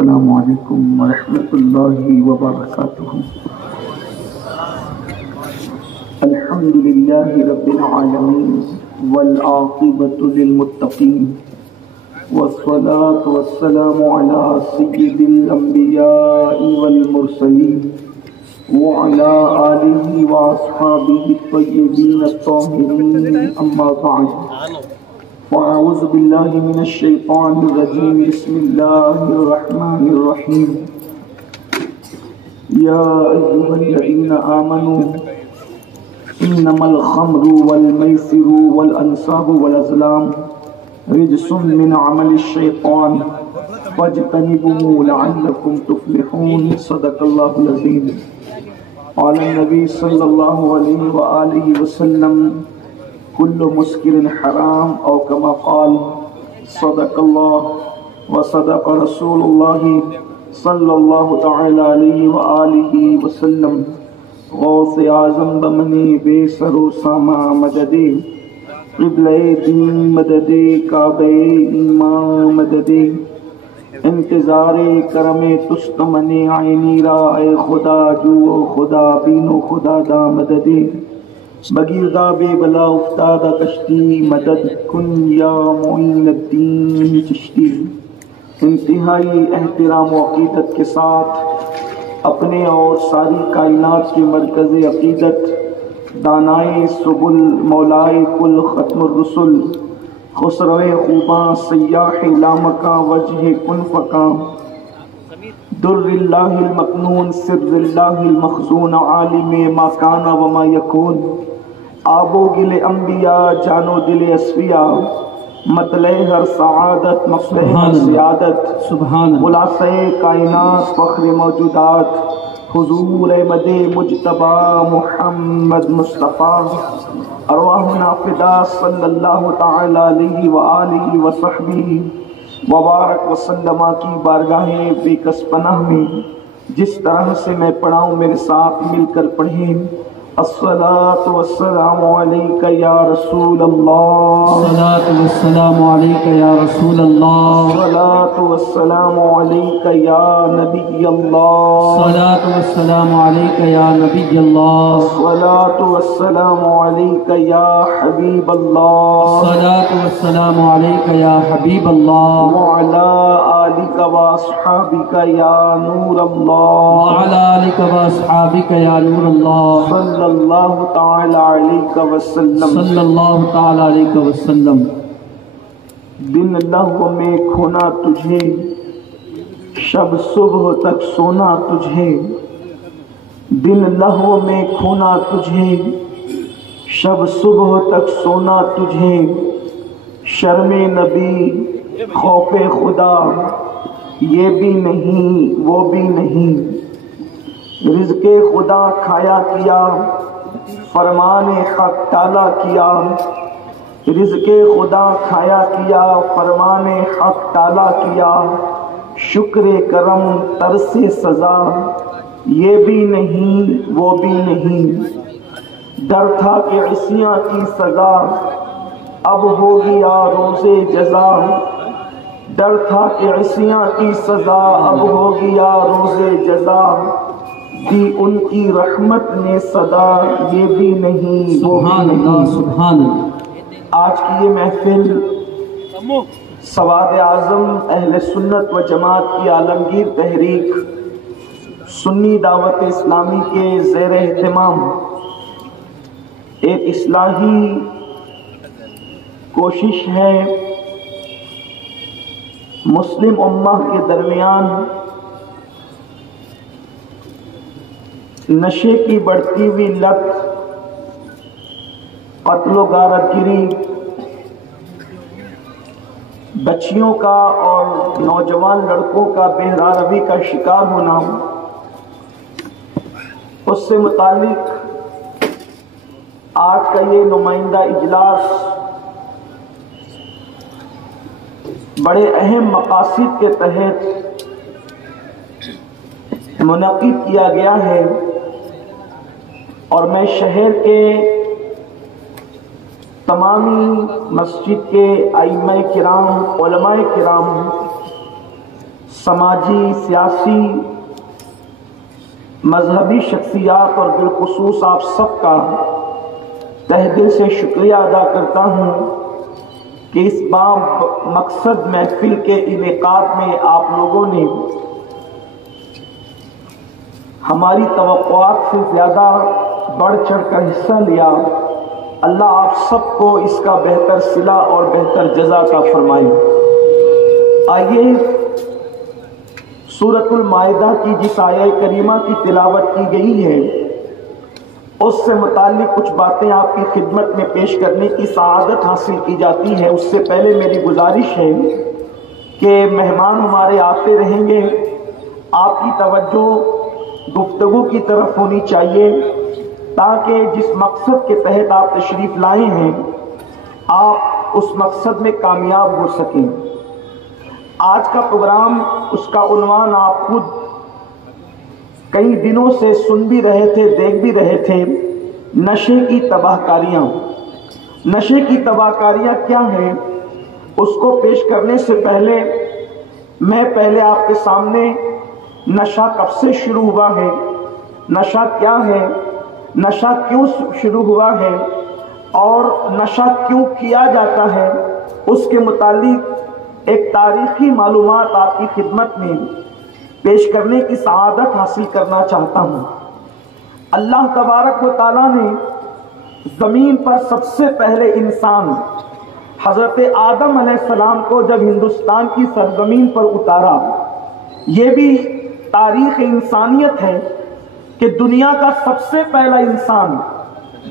السلام علیکم ورحمۃ اللہ وبرکاتہ۔ الحمد للہ رب العالمین والعاقبۃ للمتقین والصلاة والسلام علی سید الانبیاء والمرسلین وعلى آلہ واصحابہ الطیبین الطاہرین، اما بعد فاعوذ باللہ من الشیطان الرجیم، بسم اللہ الرحمن الرحیم۔ یا ایھا الذین آمنوا انما الخمر والمیسر والانصاب والازلام رجس من عمل الشیطان فاجتنبوه لعلکم تفلحون، صدق اللہ العظیم۔ قال النبی صلی اللہ علیہ وآلہ وسلم کل مسکر حرام، او کما قال، صدق اللہ وصدق رسول اللہ صلی اللہ تعالی علیہ وآلہ وسلم۔ غوث اعظم بمنی بے سر و ساما مددے، قبلہ دین مددے، کعبہ ایمان مددے، انتظار کرم تست من عینی را، اے خدا جو خدا بینو خدا دا مددے، بگیردہ بے بلا افتادہ کشتی، مدد کن یا معین الدین چشتی۔ انتہائی احترام و عقیدت کے ساتھ اپنے اور ساری کائنات کے مرکز عقیدت، دانائے سبل، مولائے کل، ختم الرسل، خسروِ خوباں، سیاح لامکاں، وجہ کن فکاں، در اللہ المکنون، سر اللہ المخزون، عالم ما کان و ما یکون، آب و گل انبیاء، جان و دل اصفیاء، مطلع ہر سعادت، مفلح ہر سعادت، خلاصہ کائنات، فخر موجودات، حضور احمد مجتبی محمد مصطفیٰ، ارواحنا فدا صلی اللہ تعالی علیہ وآلہ وصحبہ وبارک وسلم کی بارگاہ بے کس پناہ میں جس طرح سے میں پڑھاؤں میرے ساتھ مل کر پڑھیں۔ الصلاۃ والسلام علیک یا رسول اللہ، الصلاۃ والسلام علیک یا رسول اللہ، الصلاۃ والسلام علیک یا نبی اللہ، الصلاۃ والسلام علیک یا نبی اللہ، الصلاۃ والسلام علیک یا حبیب اللہ، الصلاۃ والسلام علیک یا حبیب اللہ، وعلی آلک واصحابک یا نور اللہ، وعلی آلک واصحابک یا نور اللہ، صلی اللہ تعالی علیہ وسلم۔ صلی اللہ تعالی علیہ وسلم۔ دن لہو میں کھونا تجھے، شب صبح تک سونا تجھے، دن لہو میں کھونا تجھے، شب صبح تک سونا تجھے، شرم نبی خوف خدا یہ بھی نہیں وہ بھی نہیں، رزق خدا کھایا کیا، فرمان حق ٹالا کیا، رزق خدا کھایا کیا، فرمان حق ٹالا کیا، شکر کرم ترس سزا یہ بھی نہیں وہ بھی نہیں، ڈر تھا کہ عصیاں کی سزا اب ہو گیا روز جزا، ڈر تھا کہ عصیاں کی سزا اب ہو گیا روز جزا، دی ان کی رحمت نے صدا یہ بھی نہیں وہ بھی نہیں۔ سبحان اللہ۔ آج کی یہ محفل سواد اعظم اہل سنت و جماعت کی عالمگیر تحریک سنی دعوت اسلامی کے زیر اہتمام ایک اصلاحی کوشش ہے مسلم امہ کے درمیان نشے کی بڑھتی ہوئی لت، قتل و غارت گری، بچیوں کا اور نوجوان لڑکوں کا بے روی کا شکار ہونا، اس سے متعلق آج کا یہ نمائندہ اجلاس بڑے اہم مقاصد کے تحت منعقد کیا گیا ہے، اور میں شہر کے تمامی مسجد کے ائمہ کرام، علماء کرام، سماجی، سیاسی، مذہبی شخصیات اور بالخصوص آپ سب کا تہ دل سے شکریہ ادا کرتا ہوں کہ اس مقصد محفل کے انعقاد میں آپ لوگوں نے ہماری توقعات سے زیادہ بڑھ چڑھ کر حصہ لیا۔ اللہ آپ سب کو اس کا بہتر صلہ اور بہتر جزا عطا فرمائے۔ آئیے سورۃ المائدہ کی جس آیہ کریمہ کی تلاوت کی گئی ہے اس سے متعلق کچھ باتیں آپ کی خدمت میں پیش کرنے کی سعادت حاصل کی جاتی ہے۔ اس سے پہلے میری گزارش ہے کہ مہمان ہمارے آتے رہیں گے، آپ کی توجہ گفتگو کی طرف ہونی چاہیے تاکہ جس مقصد کے تحت آپ تشریف لائے ہیں آپ اس مقصد میں کامیاب ہو سکیں۔ آج کا پروگرام، اس کا عنوان آپ خود کئی دنوں سے سن بھی رہے تھے، دیکھ بھی رہے تھے، نشے کی تباہ کاریاں۔ نشے کی تباہ کاریاں کیا ہیں، اس کو پیش کرنے سے پہلے میں آپ کے سامنے نشہ کب سے شروع ہوا ہے، نشہ کیا ہے، نشہ کیوں شروع ہوا ہے اور نشہ کیوں کیا جاتا ہے، اس کے متعلق ایک تاریخی معلومات آپ کی خدمت میں پیش کرنے کی سعادت حاصل کرنا چاہتا ہوں۔ اللہ تبارک و تعالیٰ نے زمین پر سب سے پہلے انسان حضرت آدم علیہ السلام کو جب ہندوستان کی سرزمین پر اتارا، یہ بھی تاریخ انسانیت ہے کہ دنیا کا سب سے پہلا انسان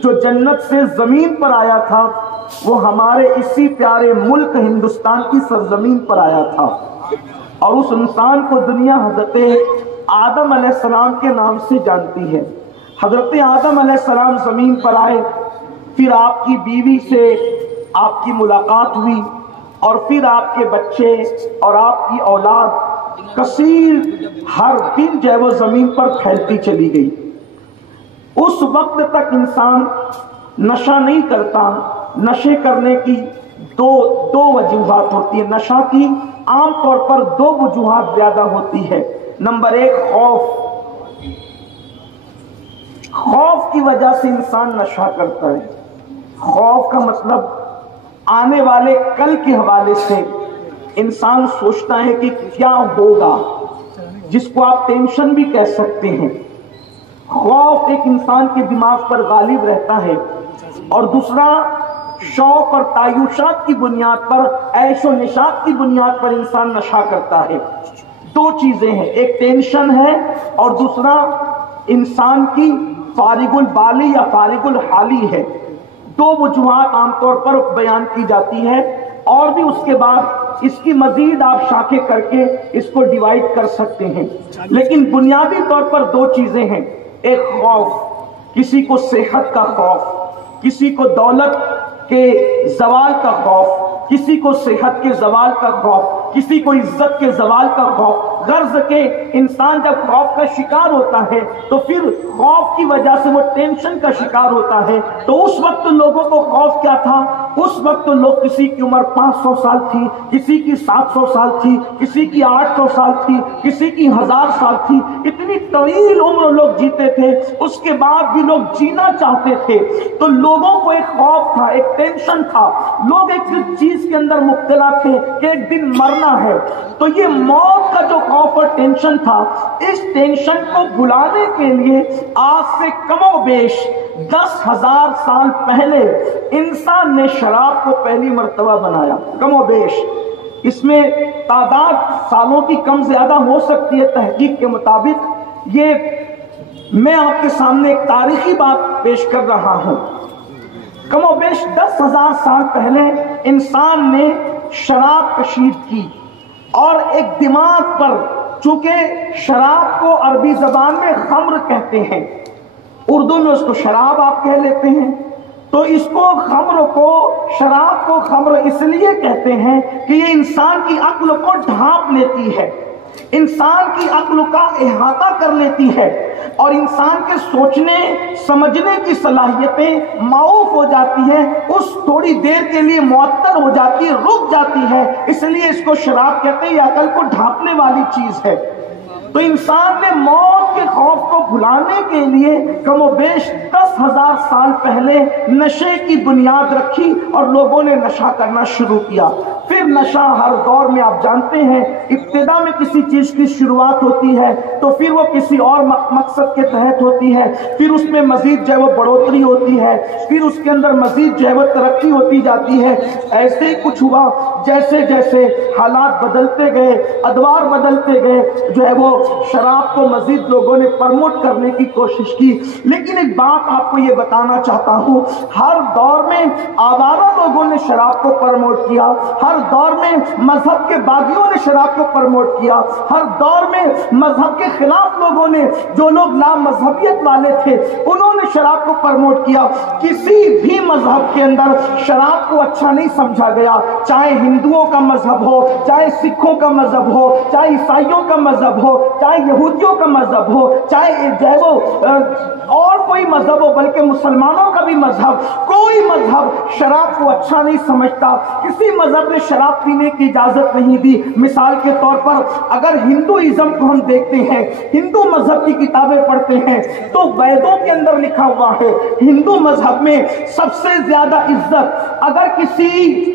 جو جنت سے زمین پر آیا تھا وہ ہمارے اسی پیارے ملک ہندوستان کی سرزمین پر آیا تھا، اور اس انسان کو دنیا حضرت آدم علیہ السلام کے نام سے جانتی ہے۔ حضرت آدم علیہ السلام زمین پر آئے، پھر آپ کی بیوی سے آپ کی ملاقات ہوئی، اور پھر آپ کے بچے اور آپ کی اولاد کثیر ہر دن جو ہے وہ زمین پر پھیلتی چلی گئی۔ اس وقت تک انسان نشہ نہیں کرتا۔ نشے کرنے کی دو وجوہات ہوتی ہیں۔ نشہ کی عام طور پر دو وجوہات زیادہ ہوتی ہے۔ نمبر ایک، خوف کی وجہ سے انسان نشہ کرتا ہے۔ خوف کا مطلب آنے والے کل کے حوالے سے انسان سوچتا ہے کہ کیا ہوگا، جس کو آپ ٹینشن بھی کہہ سکتے ہیں۔ خوف ایک انسان کے دماغ پر غالب رہتا ہے، اور دوسرا شوق اور تعیشات کی بنیاد پر، عیش و نشاط کی بنیاد پر انسان نشہ کرتا ہے۔ دو چیزیں ہیں، ایک ٹینشن ہے اور دوسرا انسان کی فارغ البالی یا فارغ الحالی ہے۔ دو وجوہات عام طور پر بیان کی جاتی ہے، اور بھی اس کے بعد اس کی مزید آپ شاخیں کر کے اس کو ڈیوائیڈ کر سکتے ہیں، لیکن بنیادی طور پر دو چیزیں ہیں۔ ایک خوف، کسی کو صحت کا خوف، کسی کو دولت کے زوال کا خوف، کسی کو صحت کے زوال کا خوف، کسی کو عزت کے زوال کا خوف۔ غرض کہ انسان جب خوف کا شکار ہوتا ہے تو پھر خوف کی وجہ سے وہ ٹینشن کا شکار ہوتا ہے۔ تو اس وقت لوگوں کو خوف کیا تھا؟ اس وقت لوگ، کسی کی عمر 500 سال تھی، کسی کی 700 سال تھی، کسی کی 800 سال تھی، کسی کی 1000 سال تھی، اتنی طویل عمر لوگ جیتے تھے، اس کے بعد بھی لوگ جینا چاہتے تھے۔ تو لوگوں کو ایک خوف تھا، ایک ٹینشن تھا، لوگ ایک چیز کے اندر مبتلا تھے کہ ایک دن مرنا ہے۔ تو یہ موت کا جو خوف اور ٹینشن تھا، اس ٹینشن کو بھلانے کے لیے آج سے کم و بیش 10,000 سال پہلے انسان نے شراب کو پہلی مرتبہ بنایا۔ کم و بیش، اس میں تعداد سالوں کی کم زیادہ ہو سکتی ہے تحقیق کے مطابق۔ یہ میں آپ کے سامنے ایک تاریخی بات پیش کر رہا ہوں۔ کم و بیش 10,000 سال پہلے انسان نے شراب کشید کی، اور ایک دماغ پر، چونکہ شراب کو عربی زبان میں خمر کہتے ہیں، اردو میں اس کو شراب آپ کہہ لیتے ہیں، تو اس کو خمر کو، شراب کو خمر اس لیے کہتے ہیں کہ یہ انسان کی عقل کو ڈھانپ لیتی ہے۔ انسان کی عقل کا احاطہ کر لیتی ہے اور انسان کے سوچنے سمجھنے کی صلاحیتیں معاف ہو جاتی ہیں، اس تھوڑی دیر کے لیے معطل ہو جاتی ہے، رک جاتی ہے، اس لیے اس کو شراب کہتے ہیں، یہ عقل کو ڈھانپنے والی چیز ہے۔ تو انسان نے موت کے خوف کو بھلانے کے لیے کم و بیش 10,000 سال پہلے نشے کی بنیاد رکھی اور لوگوں نے نشہ کرنا شروع کیا۔ پھر نشہ ہر دور میں آپ جانتے ہیں ابتدا میں کسی چیز کی شروعات ہوتی ہے تو پھر وہ کسی اور مقصد کے تحت ہوتی ہے، پھر اس میں مزید جو ہے وہ بڑھوتری ہوتی ہے، پھر اس کے اندر مزید جو ہے وہ ترقی ہوتی جاتی ہے۔ ایسے ہی کچھ ہوا، جیسے جیسے حالات بدلتے گئے، ادوار بدلتے گئے، جو ہے وہ شراب کو مزید لوگوں نے پرموٹ کرنے کی کوشش کی۔ لیکن ایک بات آپ کو یہ بتانا چاہتا ہوں، ہر دور میں آوارہ لوگوں نے شراب کو پرموٹ کیا، ہر دور میں مذہب کے باغیوں نے شراب کو پرموٹ کیا، ہر دور میں مذہب کے خلاف لوگوں نے، جو لوگ نام مذہبیت والے تھے، انہوں نے شراب کو پرموٹ کیا۔ کسی بھی مذہب کے اندر شراب کو اچھا نہیں سمجھا گیا، چاہے ہندوؤں کا مذہب ہو، چاہے سکھوں کا مذہب ہو، چاہے عیسائیوں کا مذہب ہو، چاہے یہودیوں کا مذہب ہو، چاہے جو ہے وہ اور کوئی مذہب ہو، بلکہ مسلمانوں کا بھی مذہب، کوئی مذہب شراب کو اچھا نہیں سمجھتا، کسی مذہب نے شراب پینے کی اجازت نہیں دی۔ مثال کے طور پر اگر ہندوازم کو ہم دیکھتے ہیں، ہندو مذہب کی کتابیں پڑھتے ہیں تو ویدوں کے اندر لکھا ہوا ہے ہندو مذہب میں سب سے زیادہ عزت اگر کسی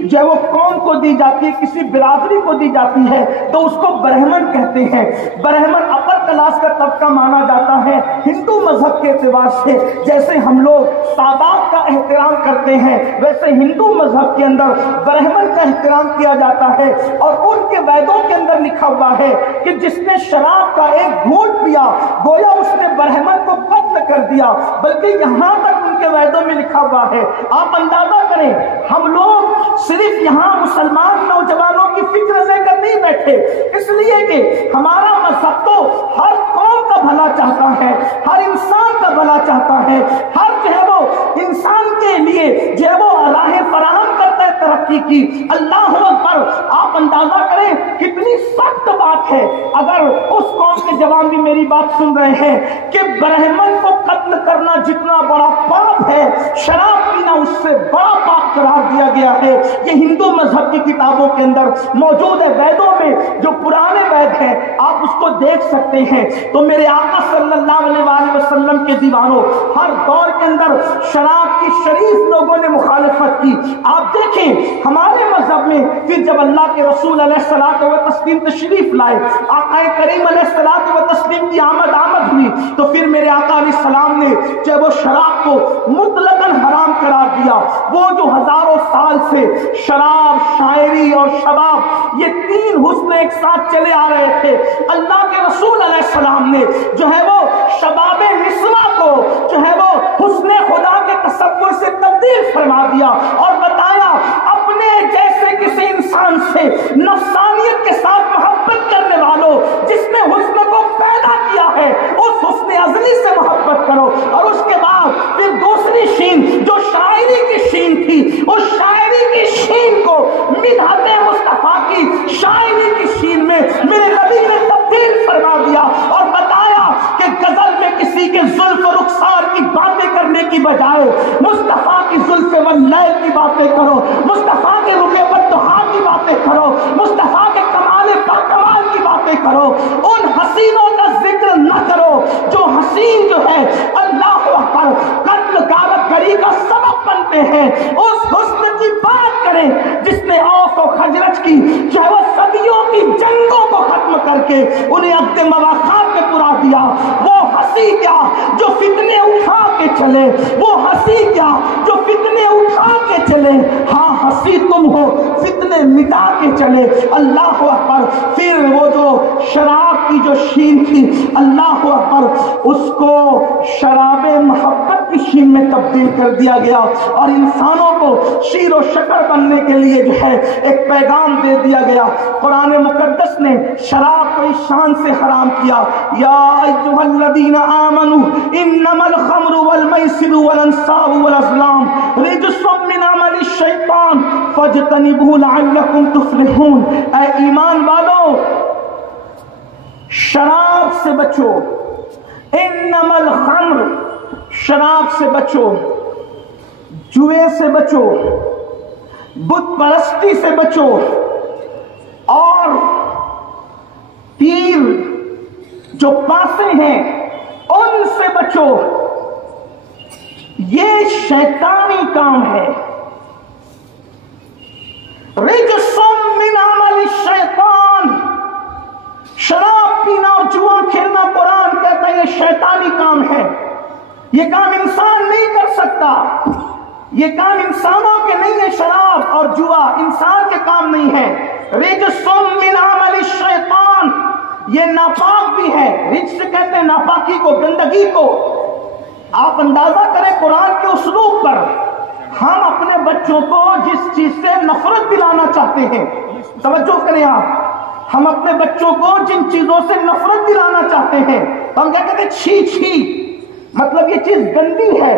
جو ہے وہ قوم کو دی جاتی ہے، کسی برادری کو دی جاتی ہے تو اس کو برہمن کہتے ہیں۔ برہمن اپر کلاس کا طبقہ مانا جاتا ہے ہندو مذہب کے اعتبار سے۔ جیسے ہم لوگ سادات کا احترام کرتے ہیں ویسے ہندو مذہب کے اندر برہمن کا احترام کیا جاتا ہے، اور ان کے ویدوں کے اندر لکھا ہوا ہے کہ جس نے شراب کا ایک گھونٹ پیا گویا اس نے برہمن کو قتل کر دیا، بلکہ یہاں تک ان کے ویدوں میں لکھا ہوا ہے۔ آپ اندازہ کریں، ہم لوگ صرف یہاں مسلمان نوجوانوں کی فکر لے کر نہیں بیٹھے، اس لیے کہ ہمارا مذہب تو ہر قوم کا بھلا چاہتا ہے، ہر انسان کا بھلا چاہتا ہے، ہر جو ہے وہ انسان کے لیے جو ہے وہ راہ فراہم کرتا ہے ترقی کی۔ اللہ اکبر! آپ اندازہ کریں کتنی سخت بات ہے اگر اس قوم کے جوان بھی میری بات سن رہے ہیں کہ برہمن کو قتل کرنا جتنا بڑا پاپ ہے، شراب پینا اس سے بڑا پاپ قرار دیا گیا ہے۔ یہ ہندو مذہب کی کتابوں کے اندر موجود ہے، ویدوں میں جو پرانے وید ہیں آپ اس کو دیکھ سکتے ہیں۔ تو میرے آقا صلی اللہ علیہ وآلہ وسلم کے دیوانوں، ہر دور کے اندر شراب کی شریف لوگوں نے مخالفت کی۔ آپ دیکھیں ہمارے مذہب میں پھر جب اللہ کے رسول علیہ الصلوۃ والتسلیم تشریف لائے، آقا کریم علیہ الصلوۃ والتسلیم کی آمد ہوئی تو پھر میرے آقا علیہ السلام نے جب وہ شراب کو مطلقاً حرام قرار دیا۔ وہ جو ہزاروں سال سے شراب، شاعری اور شباب، یہ تین حسن ایک ساتھ چلے آ رہے تھے، اللہ کے رسول علیہ السلام نے جو ہے وہ شباب نسواں کو جو ہے وہ حسن خدا کے تصور سے تبدیل فرما دیا اور بتایا اپنے جیسے کسی انسان سے نفسانیت کے ساتھ محبت کرنے والوں، جس نے حسن کو پیدا کیا ہے اس حسن ازلی سے محبت کرو۔ اور اس کے بعد پھر دوسری شین جو شاعری کی شین تھی، اس شاعری کی شین کو مدحت مصطفیٰ کی شاعری کی شین میں میرے نبی نے تبدیل فرما دیا اور بتایا کہ غزل میں کسی کے زلف و رخسار کی باتیں کرنے کی بجائے مصطفیٰ کی زلف واللیل کی باتیں کرو، مصطفیٰ کے رخ والضحیٰ کی باتیں کرو، مصطفیٰ کے کمال پر کمال کی باتیں کرو، ان حسینوں کا ذکر نہ کرو جو حسین جو ہے اللہ اکبر قتل غارت گری کا سبب بنتے ہیں۔ اس حسن کی بات کریں جس نے اوس و خزرج کی جو ہے وہ صدیوں کی جنگوں کو ختم کر کے انہیں عقد مواخات میں پورا دیا۔ وہ ہنسی کیا جو فتنے اٹھا کے چلے، وہ ہنسی کیا جو فتنے اٹھا کے چلے، ہاں ہنسی تم ہو فتنے مٹا کے چلے۔ اللہ اکبر! پھر وہ جو شراب کی جو شین تھی، اللہ اکبر، اس کو شراب محبت کی شین میں تبدیل کر دیا گیا اور انسانوں کو شیر و شکر بننے کے لیے جو ہے ایک پیغام دے دیا گیا۔ قرآن مقدس نے شراب کو اس شان سے حرام کیا، یا ایھا الذین آمنوا انما الخمر والمیسر والانصاب والازلام رجس من عمل الشیطان فاجتنبوہ لعلکم تفلحون۔ اے ایمان والو، شراب سے بچو، انما الخمر، شراب سے بچو، جوے سے بچو، بت پرستی سے بچو، اور تیر جو پاسے ہیں ان سے بچو، یہ شیطانی کام ہے۔ رجس من عمل الشیطان، شراب پینا اور جوا کھیلنا قرآن کہتا ہے یہ شیطانی کام ہے، یہ کام انسان نہیں کر سکتا، یہ کام انسانوں کے نہیں ہے، شراب اور جوا انسان کے کام نہیں ہے۔ رجس من عمل الشیطان، یہ ناپاک بھی ہے، رجس سے کہتے ہیں ناپاکی کو، گندگی کو۔ آپ اندازہ کریں قرآن کے اسلوب پر، ہم اپنے بچوں کو جس چیز سے نفرت دلانا چاہتے ہیں، توجہ کریں آپ، ہم اپنے بچوں کو جن چیزوں سے نفرت دلانا چاہتے ہیں تو ہم کیا کہتے ہیں؟ چھی چھی، مطلب یہ چیز گندی ہے۔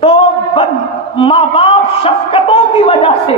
تو ماں باپ شفقتوں کی وجہ سے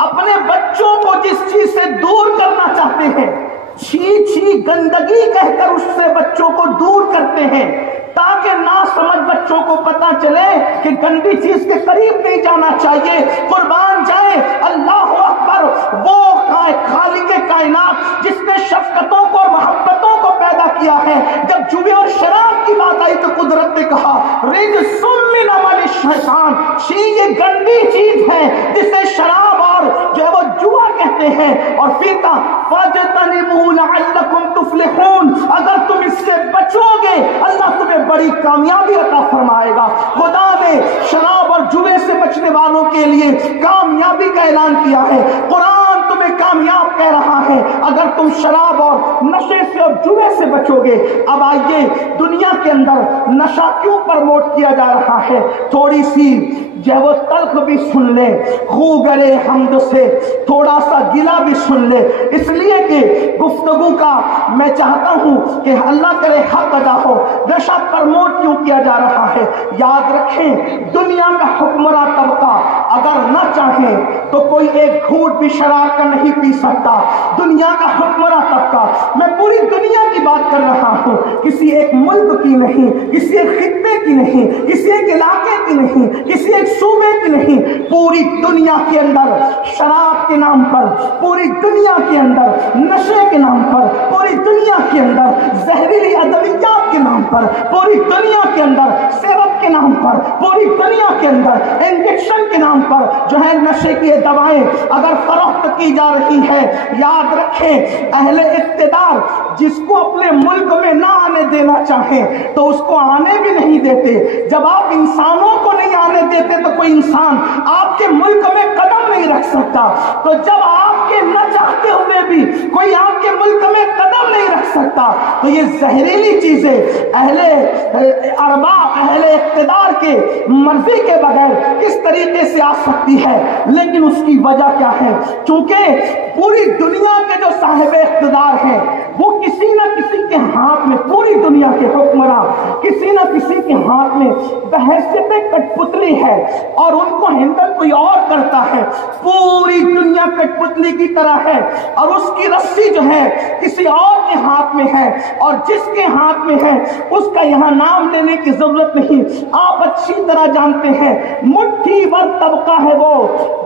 اپنے بچوں کو جس چیز سے دور کرنا چاہتے ہیں، چھی چھی گندگی کہہ کر اس سے بچوں کو دور کرتے ہیں، تاکہ نہ سمجھ بچوں کو پتا چلے کہ گندی چیز کے قریب نہیں جانا چاہیے۔ قربان جائے اللہ اکبر، وہ خالق کائنات جس نے شفقتوں کو اور محبتوں کو پیدا کیا ہے، جب جوے اور شراب کی بات آئی تو قدرت نے کہا رجس من عمل الشیطان، یہ گندی چیز ہے جسے شراب اور جو ہے وہ جوا کہتے ہیں، اور پیتا فاجتنبوہ لعلکم تفلحون، اگر تم اس سے بچو گے اللہ تمہیں بڑی کامیابی عطا فرمائے گا۔ خدا نے شراب اور جوے سے بچنے والوں کے لیے کامیابی کا اعلان کیا ہے، قرآن تمہیں کامیاب کہہ رہا ہے اگر تم شراب اور نشے سے اور جوے سے بچو گے۔ اب آئیے دنیا کے اندر نشہ کیوں پرموٹ کیا جا رہا ہے، تھوڑی سی جو ہے وہ تلخ بھی سن لے، خوگرے حمد سے تھوڑا سا گلا بھی سن لے، اس لیے کہ گفتگو کا میں چاہتا ہوں کہ اللہ کرے حق ادا ہو۔ نشہ پرموٹ کیوں کیا جا رہا ہے؟ یاد رکھیں دنیا کا حکمراں طبقہ اگر نہ چاہیں تو کوئی ایک گھونٹ بھی شراب کا نہیں پی سکتا۔ دنیا کا حکمراں طبقہ، میں پوری دنیا کی بات کر رہا ہوں، کسی ایک ملک کی نہیں، کسی ایک خطے کی نہیں، کسی ایک علاقے کی نہیں، کسی ایک صوبے کی نہیں، پوری دنیا کے اندر شراب کے نام پر، پوری دنیا کے اندر نشے کے نام پر، پوری دنیا کے اندر زہریلی ادویات کے نام پر، پوری دنیا کے اندر سیرپ کے نام پر، پوری دنیا کے اندر انجیکشن کے نام پر جو ہے نشے کی دوائیں اگر فروخت کی جا رہی ہے، یاد رکھیں اہل اقتدار جس کو اپنے ملک میں نہ آنے دینا چاہیں تو اس کو آنے بھی نہیں دیتے۔ جب آپ انسانوں کو نہیں آنے دیتے تو کوئی انسان آپ کے ملک میں قدم نہیں رکھ سکتا، تو جب آپ کے نہ چاہتے ہوئے بھی کوئی آپ کے ملک میں قدم نہیں رکھ سکتا تو یہ زہریلی چیزیں اہل ارباب، اہل اقتدار کے مرضی کے بغیر کس طریقے سے آ سکتی ہے؟ لیکن اس کی وجہ کیا ہے؟ چونکہ پوری دنیا کے جو صاحب اقتدار ہیں وہ کسی نہ کسی کے ہاتھ میں، پوری دنیا کے حکمراں کسی نہ کسی کے ہاتھ میں بحیثیت کٹ پتلی ہے اور ان کو ہینڈل کوئی اور کرتا ہے۔ پوری دنیا کٹ پتلی کی طرح ہے اور اس کی رسی جو ہے کسی اور کے ہاتھ میں ہے، اور جس کے ہاتھ میں ہے اس کا یہاں نام لینے کی ضرورت نہیں، آپ اچھی طرح جانتے ہیں مٹھی بھر طبقہ ہے وہ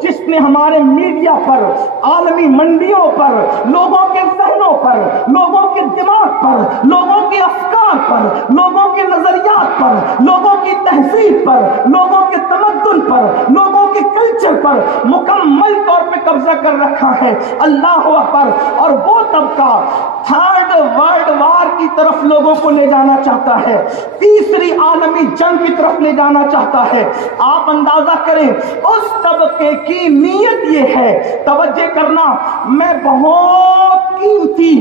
جس نے ہمارے میڈیا پر، عالمی منڈیوں پر، لوگوں کے ذہنوں پر، لوگوں کے دماغ پر، لوگوں کے افکار پر، لوگوں کے نظریات پر، لوگوں کی تہذیب پر، لوگوں کے تمدن پر، لوگوں کے کلچر پر مکمل طور پہ قبضہ کر رکھا ہے۔ اللہ اکبر! اور وہ طبقہ تھرڈ ورلڈ وار کی طرف لوگوں کو لے جانا چاہتا ہے، تیسری عالمی جنگ کی طرف لے جانا چاہتا ہے۔ آپ اندازہ کریں اس طبقے کی نیت یہ ہے، توجہ کرنا، میں بہت قیمتی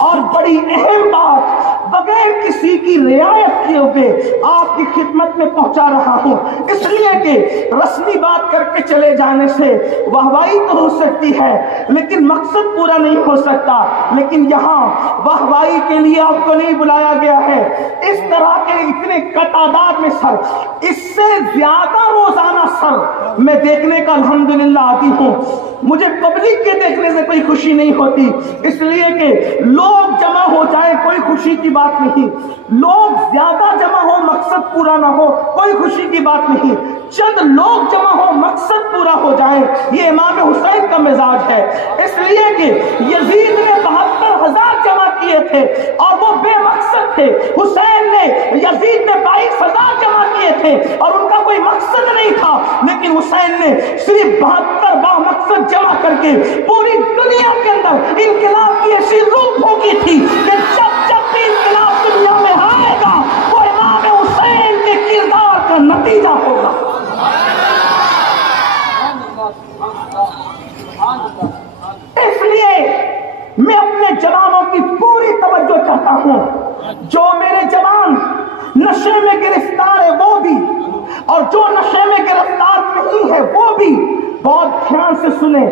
اور بڑی اہم بات بغیر کسی اسی کی رعایت کیے ہوئے آپ کی خدمت میں پہنچا رہا ہوں، اس لیے کہ رسمی بات کر کے چلے جانے سے واہوائی تو ہو سکتی ہے لیکن مقصد پورا نہیں ہو سکتا۔ لیکن یہاں واہوائی کے لیے آپ کو نہیں بلایا گیا ہے، اس طرح کے اتنے تعداد میں سر، اس سے زیادہ روزانہ سر میں دیکھنے کا الحمدللہ عادی ہوں۔ مجھے پبلک کے دیکھنے سے کوئی خوشی نہیں ہوتی، اس لیے کہ لوگ جمع ہو جائیں کوئی خوشی کی بات نہیں، لوگ زیادہ جمع ہو مقصد پورا نہ ہو کوئی خوشی کی بات نہیں، چند لوگ جمع ہو مقصد پورا ہو جائے، یہ امام حسین کا مزاج ہے۔ اس لیے کہ یزید نے 72,000 جمع کیے تھے اور وہ بے مقصد تھے، حسین نے یزید نے 22,000 جمع کیے تھے اور ان کا کوئی مقصد نہیں تھا، لیکن حسین نے صرف 72 با مقصد جمع کر کے پوری دنیا کے اندر انقلاب کی ایسی روح پھونکی تھی کہ جب بھی انقلاب دنیا میں آئے گا وہ امام حسین کے کردار کا نتیجہ ہوگا۔ اس لیے میں اپنے جوانوں کی پوری توجہ چاہتا ہوں، جو میرے جوان نشے میں گرفتار ہے وہ بھی، اور جو نشے میں گرفتار نہیں ہے وہ بھی بہت دھیان سے سنیں۔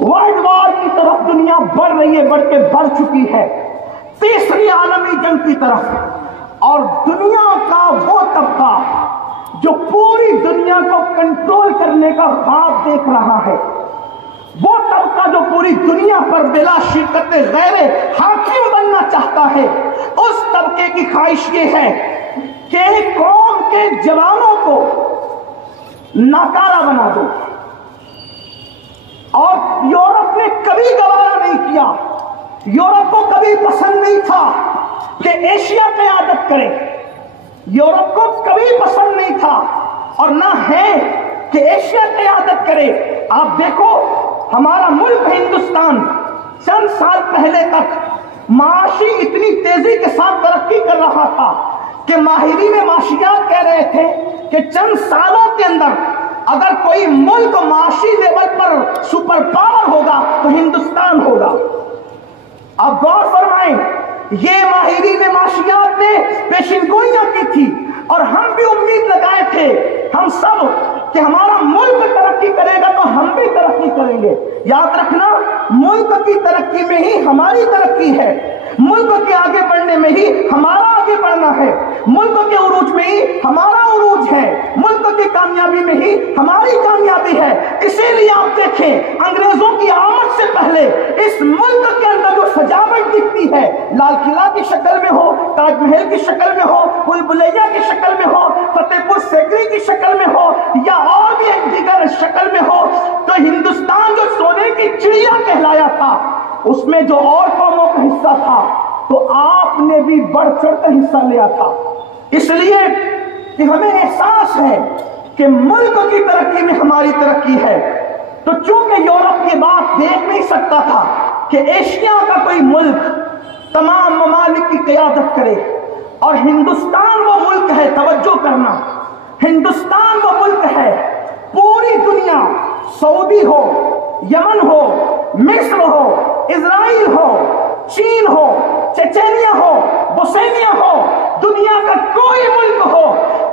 ورلڈ وار کی طرف دنیا بڑھ رہی ہے، بڑھ کے بڑھ چکی ہے، تیسری عالمی جنگ کی طرف، اور دنیا کا وہ طبقہ جو پوری دنیا کو کنٹرول کرنے کا خواب دیکھ رہا ہے، وہ طبقہ جو پوری دنیا پر بلا شرکت غیر حاکم بننا چاہتا ہے، اس طبقے کی خواہش یہ ہے کہ قوم کے جوانوں کو ناکارہ بنا دو۔ اور یورپ نے کبھی گوارا نہیں کیا، یورپ کو کبھی پسند نہیں تھا کہ ایشیا قیادت کرے، یورپ کو کبھی پسند نہیں تھا اور نہ ہے کہ ایشیا قیادت کرے۔ آپ دیکھو ہمارا ملک ہندوستان چند سال پہلے تک معاشی اتنی تیزی کے ساتھ ترقی کر رہا تھا کہ ماہرین معاشیات کہہ رہے تھے کہ چند سالوں کے اندر اگر کوئی ملک معاشی لیول پر سپر پاور ہوگا تو ہندوستان ہوگا۔ آپ غور فرمائیں، یہ ماہرین معاشیات نے پیشن گوئیاں کی تھی اور ہم بھی امید لگائے تھے ہم سب کہ ہمارا ملک ترقی کرے گا تو ہم بھی ترقی کریں گے۔ یاد رکھنا، ملک کی ترقی میں ہی ہماری ترقی ہے، ملک کے آگے بڑھنے میں ہی ہمارا آگے بڑھنا ہے، ملک کے عروج میں ہی ہمارا عروج ہے، ملک کی کامیابی میں ہی ہماری کامیابی ہے۔ اسی لیے آپ دیکھیں انگریزوں کی آمد سے پہلے اس ملک کے اندر جو سجاوٹ دکھتی ہے، لال قلعہ کی شکل میں ہو، تاج محل کی شکل میں ہو، بھول بھلیاں کی شکل میں ہو، فتح پور سیکری کی شکل میں ہو یا اور بھی ایک دیگر شکل میں ہو، تو ہندوستان جو سونے کی چڑیا کہلایا تھا اس میں جو اور قوموں کا حصہ تھا تو آپ نے بھی بڑھ چڑھ کر حصہ لیا تھا۔ اس لیے کہ ہمیں احساس ہے کہ ملک کی ترقی میں ہماری ترقی ہے، تو چونکہ یورپ یہ بات دیکھ نہیں سکتا تھا کہ ایشیا کا کوئی ملک تمام ممالک کی قیادت کرے، اور ہندوستان وہ ملک ہے، توجہ کرنا، ہندوستان وہ ملک ہے، پوری دنیا، سعودی ہو، یمن ہو، مصر ہو، اسرائیل ہو، چین ہو، چچینیا ہو، بوسنیا ہو، دنیا کا کوئی ملک ہو،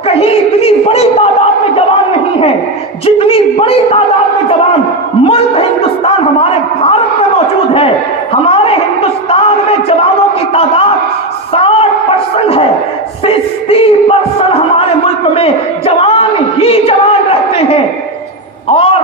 کہیں اتنی بڑی تعداد میں جوان نہیں ہے جتنی بڑی تعداد میں جوان ملک ہندوستان ہمارے بھارت میں موجود ہے۔ ہمارے ہندوستان میں جوانوں کی تعداد 60% ہے، 60% ہمارے ملک میں جوان ہی جوان رہتے ہیں، اور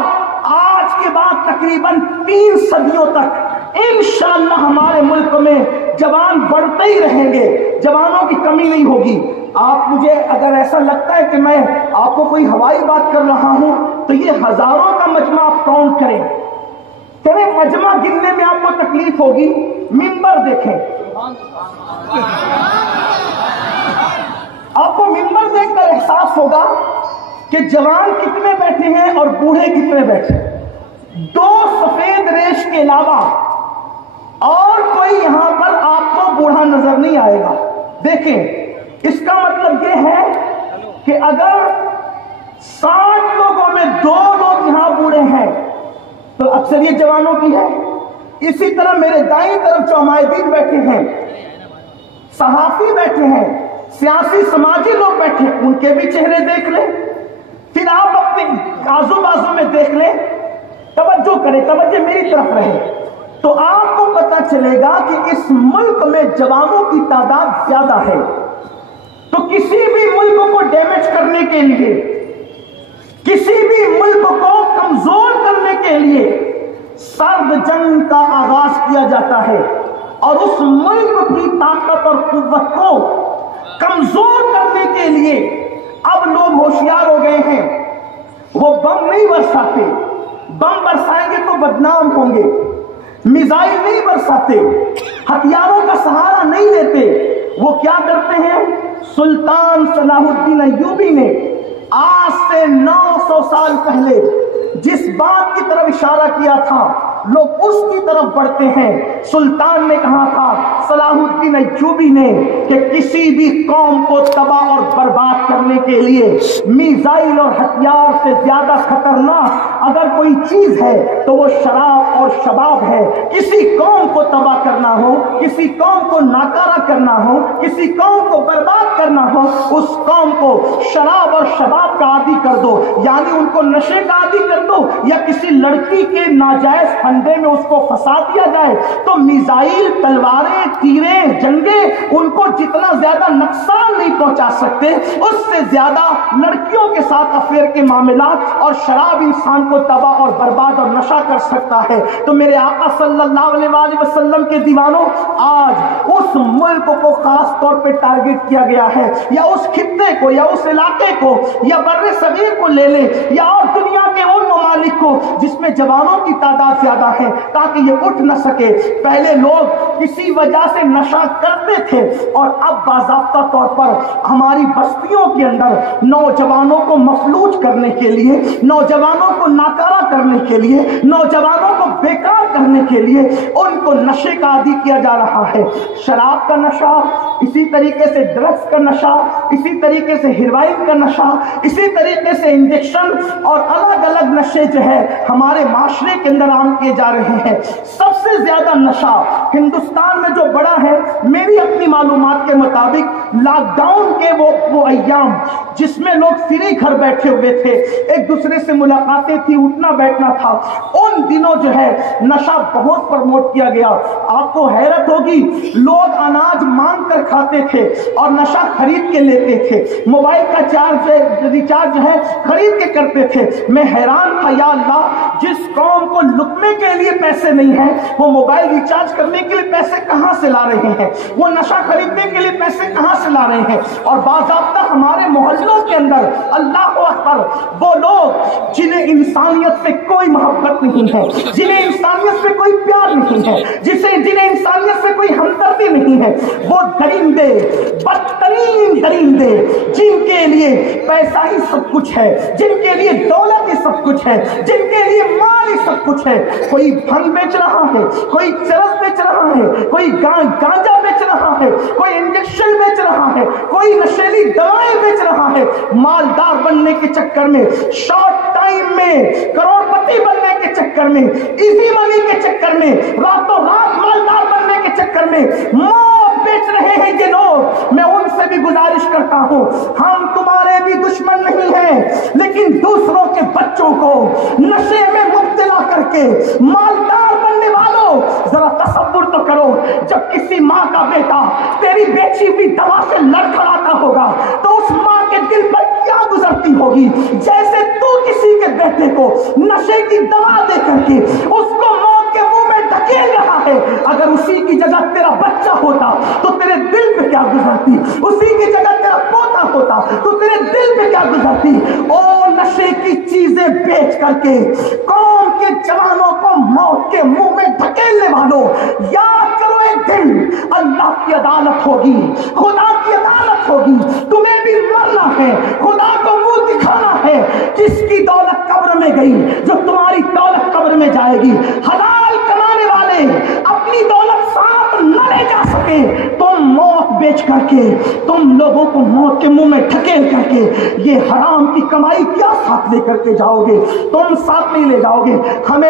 آج کے بعد تقریباً 3 صدیوں تک انشاءاللہ ہمارے ملک میں جوان بڑھتے ہی رہیں گے، جوانوں کی کمی نہیں ہوگی۔ آپ مجھے اگر ایسا لگتا ہے کہ میں آپ کو کوئی ہوائی بات کر رہا ہوں تو یہ ہزاروں کا مجمع آپ کاؤنٹ کریں، تیرے مجمع گننے میں آپ کو تکلیف ہوگی، ممبر دیکھیں، آپ کو ممبر دیکھ کر احساس ہوگا کہ جوان کتنے بیٹھے ہیں اور بوڑھے کتنے بیٹھے ہیں۔ 2 سفید ریش کے علاوہ اور کوئی یہاں پر آپ کو بوڑھا نظر نہیں آئے گا۔ دیکھیں، اس کا مطلب یہ ہے کہ اگر 60 لوگوں میں 2 لوگ یہاں بوڑھے ہیں تو اکثریت جوانوں کی ہے، اسی طرح میرے دائیں طرف جو عمائدین بیٹھے ہیں، صحافی بیٹھے ہیں، سیاسی سماجی لوگ بیٹھے ہیں، ان کے بھی چہرے دیکھ لیں، پھر آپ اپنے آزو بازو میں دیکھ لیں، توجہ کریں، توجہ میری طرف رہے، تو آپ کو پتا چلے گا کہ اس ملک میں جوانوں کی تعداد زیادہ ہے۔ تو کسی بھی ملک کو ڈیمیج کرنے کے لیے، کسی بھی ملک کو کمزور کرنے کے لیے سرد جنگ کا آغاز کیا جاتا ہے، اور اس ملک کی طاقت اور قوت کو کمزور کرنے کے لیے اب لوگ ہوشیار ہو گئے ہیں۔ وہ بم نہیں برساتے، بم برسائیں گے تو بدنام ہوں گے، میزائل نہیں برساتے، ہتھیاروں کا سہارا نہیں لیتے، وہ کیا کرتے ہیں؟ سلطان صلاح الدین ایوبی نے آج سے 900 سال پہلے جس بات کی طرف اشارہ کیا تھا، لوگ اس کی طرف بڑھتے ہیں۔ سلطان نے کہا تھا، صلاح الدین ایوبی نے، کہ کسی بھی قوم کو تباہ اور برباد کرنے کے لیے میزائل اور ہتھیار سے زیادہ خطرناک اگر کوئی چیز ہے تو وہ شراب اور شباب ہے۔ کسی قوم کو تباہ کرنا ہو، کسی قوم کو ناکارہ کرنا ہو، کسی قوم کو برباد کرنا ہو، اس قوم کو شراب اور شباب کا عادی کر دو، یعنی ان کو نشے کا عادی کر دو، یا کسی لڑکی کے ناجائز پھندے میں اس کو پھنسا دیا جائے، تو میزائل، تلواریں، تیریں، جنگیں ان کو جتنا زیادہ نقصان نہیں پہنچا سکتے، اس سے زیادہ لڑکیوں کے ساتھ افیئر کے معاملات اور شراب انسان کو تباہ اور برباد اور نشہ کر سکتا ہے۔ تو میرے آقا صلی اللہ علیہ وآلہ وسلم کے دیوانوں، آج اس ملک کو خاص طور پہ ٹارگٹ کیا گیا ہے، یا اس خطے کو، یا اس علاقے کو، یا بر صغیر کو لے لیں، یا اور دنیا کے ان ممالک کو جس میں جوانوں کی تعداد زیادہ ہے، تاکہ یہ اٹھ نہ سکے۔ پہلے لوگ کسی وجہ سے نشہ کرتے تھے، اور اب باضابطہ طور پر ہماری بستیوں کے اندر نوجوانوں کو مفلوج کرنے کے لیے، نوجوانوں کو ناکارہ کرنے کے لیے، نوجوانوں کو بیکار کرنے کے لیے ان کو نشے کا عادی کیا جا رہا ہے۔ شراب کا نشہ، اسی طریقے سے ڈرگس کا نشہ، اسی طریقے سے ہیروئن کا نشہ، اسی طریقے سے انجیکشن اور الگ الگ نشے جو ہے ہمارے معاشرے کے اندر عام کیے جا رہے ہیں۔ سب سے زیادہ نشہ ہندوستان میں جو بڑا ہے، میری اپنی معلومات کے مطابق لاک ڈاؤن کے وہ ایام جس میں لوگ فری گھر بیٹھے ہوئے تھے، ایک دوسرے سے ملاقاتیں تھی، اٹھنا بیٹھنا تھا، ان دنوں جو ہے نشہ بہت پروموٹ کیا گیا۔ آپ کو حیرت ہوگی، لوگ اناج مانگ کر کھاتے تھے اور نشہ خرید کے لیتے تھے، موبائل کا ریچارج ہے خرید کے کرتے تھے۔ میں حیران تھا، یا اللہ، جس قوم کو لقمے کے لیے پیسے نہیں ہیں، وہ موبائل ریچارج کرنے کے لیے پیسے کہاں سے لا رہے ہیں؟ وہ نشہ خریدنے کے لیے پیسے کہاں سے لا رہے ہیں؟ اور باضابطہ ہمارے محلوں کے اندر، اللہ اکبر، وہ لوگ جنہیں انسانیت سے کوئی محبت نہیں ہے، جنہیں انسانیت سے کوئی پیار نہیں ہے، جنہیں انسانیت سے کوئی ہمدردی نہیں ہے، وہ درندے، بدترین درندے، جن کے لیے پیسہ ہی سب کچھ ہے، جن کے لیے دولت ہی سب کچھ ہے، جن کے لیے مال ہی سب کچھ ہے، کوئی بھنگ بیچ رہا ہے، کوئی چرس بیچ رہا ہے، کوئی گانجا بیچ رہا ہے، کوئی انجیکشن بیچ رہا ہے، کوئی نشیلی دوائیں بیچ رہا ہے، مالدار بننے کے چکر میں، شارٹ ٹائم میں کروڑ پتی بننے کے چکر میں، ایزی منی کے چکر میں، راتوں رات مالدار بننے کے چکر میں موت بیچ رہے ہیں یہ لوگ۔ میں ان سے بھی گزارش کرتا ہوں، ہم تمہارے بھی دشمن نہیں ہیں، لیکن دوسروں کے بچوں کو نشے میں مبتلا کر کے مالدار بننے والوں، ذرا تصور تو کرو، جب کسی ماں کا بیٹا تیری بیچی ہوئی دوا سے لڑکھڑاتا ہوگا تو اس ماں کے دل پر کیا گزرتی ہوگی؟ جیسے تو کسی کے بیٹے کو نشے کی دوا دے کر کے اس کو موت کے منہ میں دھکیل رہا ہے، اگر اسی کی جگہ تیرا بچہ ہوتا تو تیرے دل پہ کیا گزرتی؟ اسی کی جگہ تیرا پوتا ہوتا تو تیرے دل پہ کیا گزرتی؟ او نشے کی چیزیں بیچ کر کے قوم کے جوانوں کو موت کے منہ میں دھکیلنے والوں، یاد کرو ایک دن اللہ کی عدالت ہوگی، خدا کی عدالت ہوگی، تمہیں بھی مرنا ہے، خدا کو منہ دکھانا ہے۔ کس کی دولت قبر میں گئی؟ جو تمہاری دولت قبر میں جائے گی۔ حلال کمانے والے اپنی دولت ساتھ نہ لے جا سکے، تم موت بیچ کر کے، تم لوگوں کو موت کے منہ میں ڈھکیل کر کے یہ حرام کی کمائی کیا ساتھ لے کر کے جاؤ گے؟ تم ساتھ نہیں لے جاؤ گے۔ ہمیں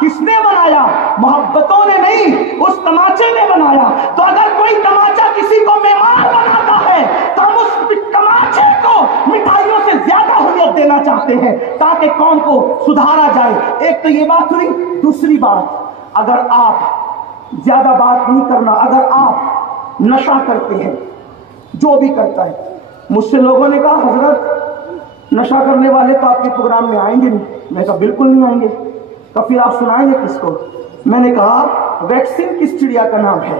کس نے بنایا؟ محبتوں نے نہیں، اس تماچے نے بنایا۔ تو اگر کوئی تماچا کسی کو بیمار بناتا ہے تو ہم اس تماچے کو مٹھائیوں سے زیادہ اہمیت دینا چاہتے ہیں تاکہ قوم کو سدھارا جائے۔ ایک تو یہ بات ہوئی۔ دوسری بات، اگر آپ زیادہ بات نہیں کرنا، اگر آپ نشہ کرتے ہیں، جو بھی کرتا ہے، مجھ سے لوگوں نے کہا حضرت نشہ کرنے والے تو آپ کے پروگرام میں آئیں گے نہیں۔ میں کہا بالکل نہیں آئیں گے۔ تو پھر آپ سنائیں گے کس کو؟ میں نے کہا ویکسین کس چڑیا کا نام ہے؟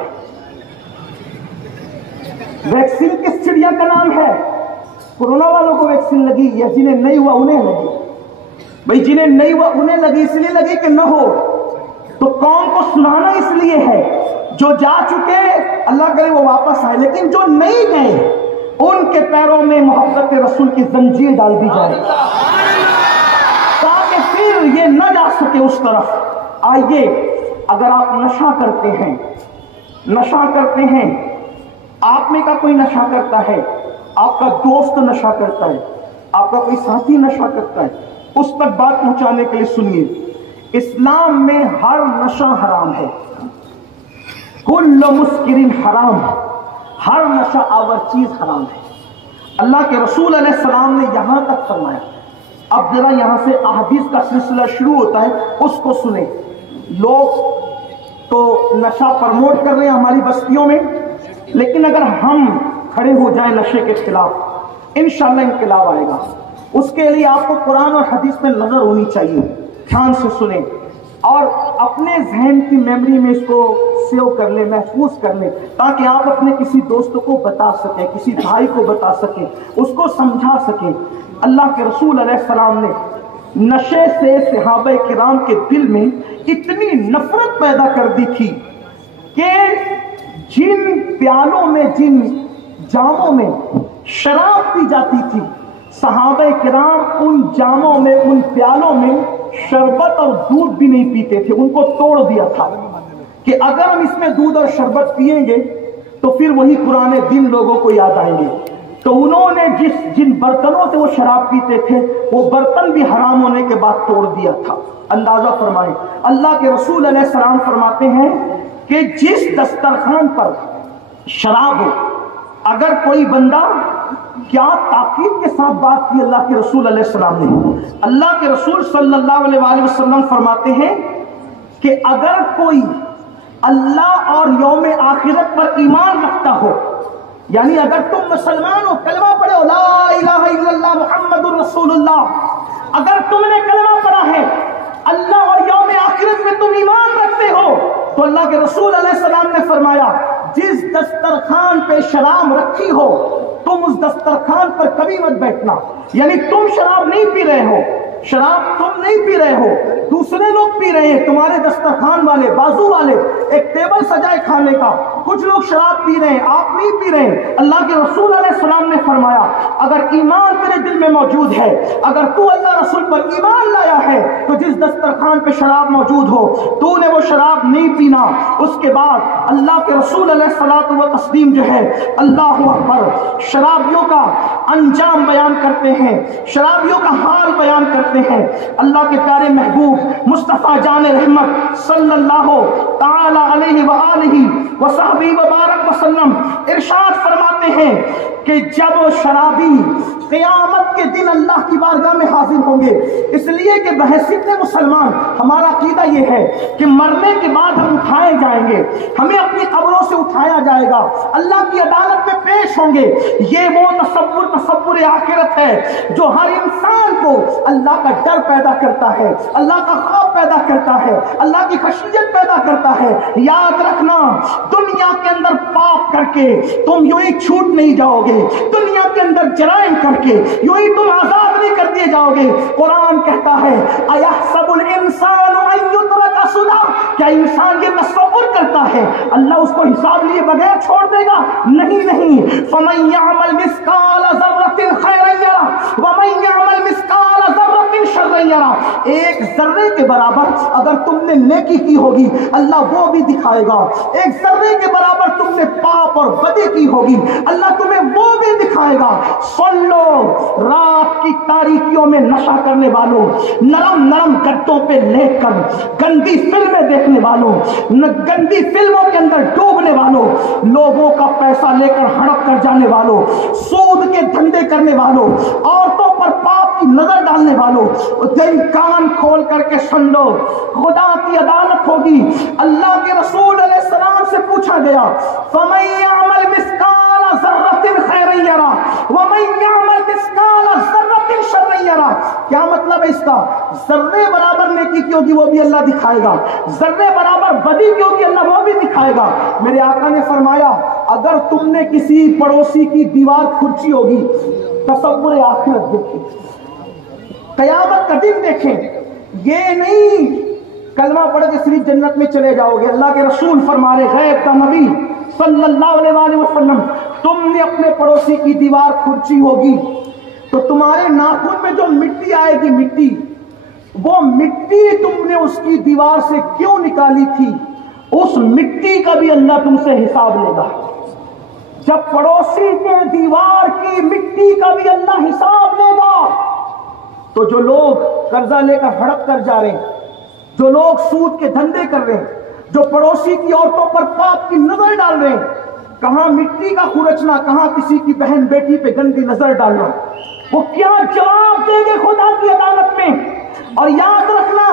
ویکسین کس چڑیا کا نام ہے؟ کورونا والوں کو ویکسین لگی یا جنہیں نہیں ہوا انہیں لگی؟ بھئی جنہیں نہیں ہوا انہیں لگی، اس لیے لگی کہ نہ ہو تو قوم کو سنانا اس لیے ہے۔ جو جا چکے اللہ کرے وہ واپس آئے، لیکن جو نہیں گئے ان کے پیروں میں محبت رسول کی زنجیر ڈال دی جائے تاکہ پھر یہ نہ جا سکے اس طرف۔ آئیے، اگر آپ نشہ کرتے ہیں، نشہ کرتے ہیں، آپ میں کا کوئی نشہ کرتا ہے، آپ کا دوست نشہ کرتا ہے، آپ کا کوئی ساتھی نشہ کرتا ہے، اس تک بات پہنچانے کے لیے سنیے، اسلام میں ہر نشہ حرام ہے۔ کل مسکر حرام، ہر نشہ آور چیز حرام ہے۔ اللہ کے رسول علیہ السلام نے یہاں تک فرمایا۔ اب ذرا یہاں سے احادیث کا سلسلہ شروع ہوتا ہے، اس کو سنیں۔ لوگ تو نشہ پرموٹ کر رہے ہیں ہماری بستیوں میں، لیکن اگر ہم کھڑے ہو جائیں نشے کے خلاف، انشاءاللہ انقلاب آئے گا۔ اس کے لیے آپ کو قرآن اور حدیث میں نظر ہونی چاہیے۔ دھیان سے سنیں اور اپنے ذہن کی میموری میں اس کو سیو کر لیں، محفوظ کر لیں، تاکہ آپ اپنے کسی دوست کو بتا سکیں، کسی بھائی کو بتا سکیں، اس کو سمجھا سکیں۔ اللہ کے رسول علیہ السلام نے نشے سے صحابہ کرام کے دل میں اتنی نفرت پیدا کر دی تھی کہ جن پیالوں میں، جن جاموں میں شراب پی جاتی تھی، صحابہ کرام ان جاموں میں، ان پیالوں میں شربت اور دودھ بھی نہیں پیتے تھے، ان کو توڑ دیا تھا کہ اگر ہم اس میں دودھ اور شربت پیئیں گے تو پھر وہی پرانے دن لوگوں کو یاد آئیں گے۔ تو انہوں نے جن برتنوں سے وہ شراب پیتے تھے وہ برتن بھی حرام ہونے کے بعد توڑ دیا تھا۔ اندازہ فرمائیں، اللہ کے رسول علیہ السلام فرماتے ہیں کہ جس دسترخوان پر شراب ہو، اگر کوئی بندہ، کیا تاکید کے ساتھ بات کی اللہ کے رسول علیہ السلام نے، اللہ کے رسول صلی اللہ علیہ وآلہ وسلم فرماتے ہیں کہ اگر کوئی اللہ اور یوم آخرت پر ایمان رکھتا ہو، یعنی اگر تم مسلمان ہو، کلمہ پڑھو لا الہ الا اللہ محمد الرسول اللہ، اگر تم نے کلمہ پڑھا ہے، اللہ اور یوم آخرت میں تم ایمان رکھتے ہو، تو اللہ کے رسول علیہ السلام نے فرمایا جس دسترخوان پہ شراب رکھی ہو تم اس دسترخوان پر کبھی مت بیٹھنا۔ یعنی تم شراب نہیں پی رہے ہو، شراب تم نہیں پی رہے ہو، دوسرے لوگ پی رہے ہیں، تمہارے دسترخوان والے، بازو والے، ایک ٹیبل سجائے کھانے کا، کچھ لوگ شراب پی رہے ہیں، آپ نہیں پی رہے ہیں۔ اللہ کے رسول علیہ السلام نے فرمایا اگر ایمان تیرے دل میں موجود ہے، اگر تو اللہ رسول پر ایمان لایا ہے، تو جس دسترخوان پہ شراب موجود ہو تو نے وہ شراب نہیں پینا۔ اس کے بعد اللہ کے رسول علیہ الصلوۃ والتسلیم جو ہے، اللہ اکبر، شرابیوں کا انجام بیان کرتے ہیں، شرابیوں کا حال بیان کرتے ہیں۔ اللہ کے پیارے محبوب مصطفیٰ جان رحمت صلی اللہ تعالی علیہ وآلہ وصحبہ وبارک وسلم ارشاد فرماتے ہیں کہ جب شرابی قیامت کے دن اللہ کی بارگاہ میں حاضر ہوں گے، اس لیے کہ بحیثیت مسلمان ہمارا عقیدہ یہ ہے کہ مرنے کے بعد ہم اٹھائے جائیں گے، ہمیں اپنی قبروں سے اٹھایا جائے گا، اللہ کی عدالت میں پیش ہوں گے۔ یہ وہ تصور آخرت ہے جو ہر انسان کو اللہ کا ڈر پیدا کرتا ہے، اللہ کا خوف پیدا کرتا ہے، اللہ کی خشیت پیدا کرتا ہے۔ یاد رکھنا، دنیا کے اندر پاپ کر کے تم یوں ہی چھوٹ نہیں جاؤ گے، دنیا کے اندر جرائم کر کے یوں ہی تم آزاد نہیں کر دیے جاؤ گے۔ قرآن کہتا ہے اَيَحْسَبُ الْإِنسَانُ أَن يُتْرَكَ سُدًى، کیا انسان یہ تصور کرتا ہے اللہ اس کو حساب لیے بغیر چھوڑ دے گا؟ نہیں۔ فَمَن يَعْمَلْ مِثْقَالَ ذَرَّةٍ خَيْرًا يَرَهُ وَمَن يَعْمَلْ مِثْقَالَ ذَرَّةٍ شرا یرا، ایک ذرے کے برابر اگر تم نے نیکی کی ہوگی اللہ وہ بھی دکھائے گا، ایک ذرے کے برابر تم نے پاپ اور بدی کی ہوگی اللہ تمہیں وہ بھی دکھائے گا۔ سن لو، رات کی تاریکیوں میں نشہ کرنے والوں، نرم نرم گدوں پہ لیٹ کر گندی فلمیں دیکھنے والوں، گندی فلموں کے اندر ڈوبنے والوں، لوگوں کا پیسہ لے کر ہڑپ کر جانے والوں، سود کے دھندے کرنے والوں، عورتوں پر پاپ کی نظر ڈالنے والوں، دل کان کھول کر کے سن لو، خدا کی عدالت ہوگی۔ اللہ کے رسول علیہ السلام سے پوچھا گیا فَمَن يَعْمَلْ مِثْقَالَ ذَرَّةٍ خَيْرًا يَرَهُ وَمَن يَعْمَلْ مِثْقَالَ ذَرَّةٍ شَرًّا يَرَهُ۔ کیا مطلب ہے اس کا؟ ذرے برابر نیکی کی ہوگی وہ بھی اللہ دکھائے گا، ذرے برابر بدی کی ہوگی اللہ وہ بھی دکھائے گا۔ میرے آقا نے فرمایا اگر تم نے کسی پڑوسی کی دیوار کھرچی ہوگی، تصور آخرت دیکھیں، قیامت کا دن دیکھیں، یہ نہیں کلمہ پڑھ کے صرف جنت میں چلے جاؤ گے۔ اللہ کے رسول فرما رہے، غیب کا نبی صلی اللہ علیہ وآلہ وسلم، تم نے اپنے پڑوسی کی دیوار کھرچی ہوگی تو تمہارے ناخن میں جو مٹی آئے گی، مٹی، وہ مٹی تم نے اس کی دیوار سے کیوں نکالی تھی، اس مٹی کا بھی اللہ تم سے حساب لے گا۔ جب پڑوسی کے دیوار کی مٹی کا بھی اللہ حساب لے گا تو جو لوگ قرضہ لے کر ہڑپ کر جا رہے ہیں، جو لوگ سود کے دھندے کر رہے ہیں، جو پڑوسی کی عورتوں پر پاپ کی نظر ڈال رہے ہیں، کہاں مٹی کا خرچنا، کہاں کسی کی بہن بیٹی پہ گندی نظر ڈالنا، وہ کیا جواب دیں گے خدا کی عدالت میں؟ اور یاد رکھنا،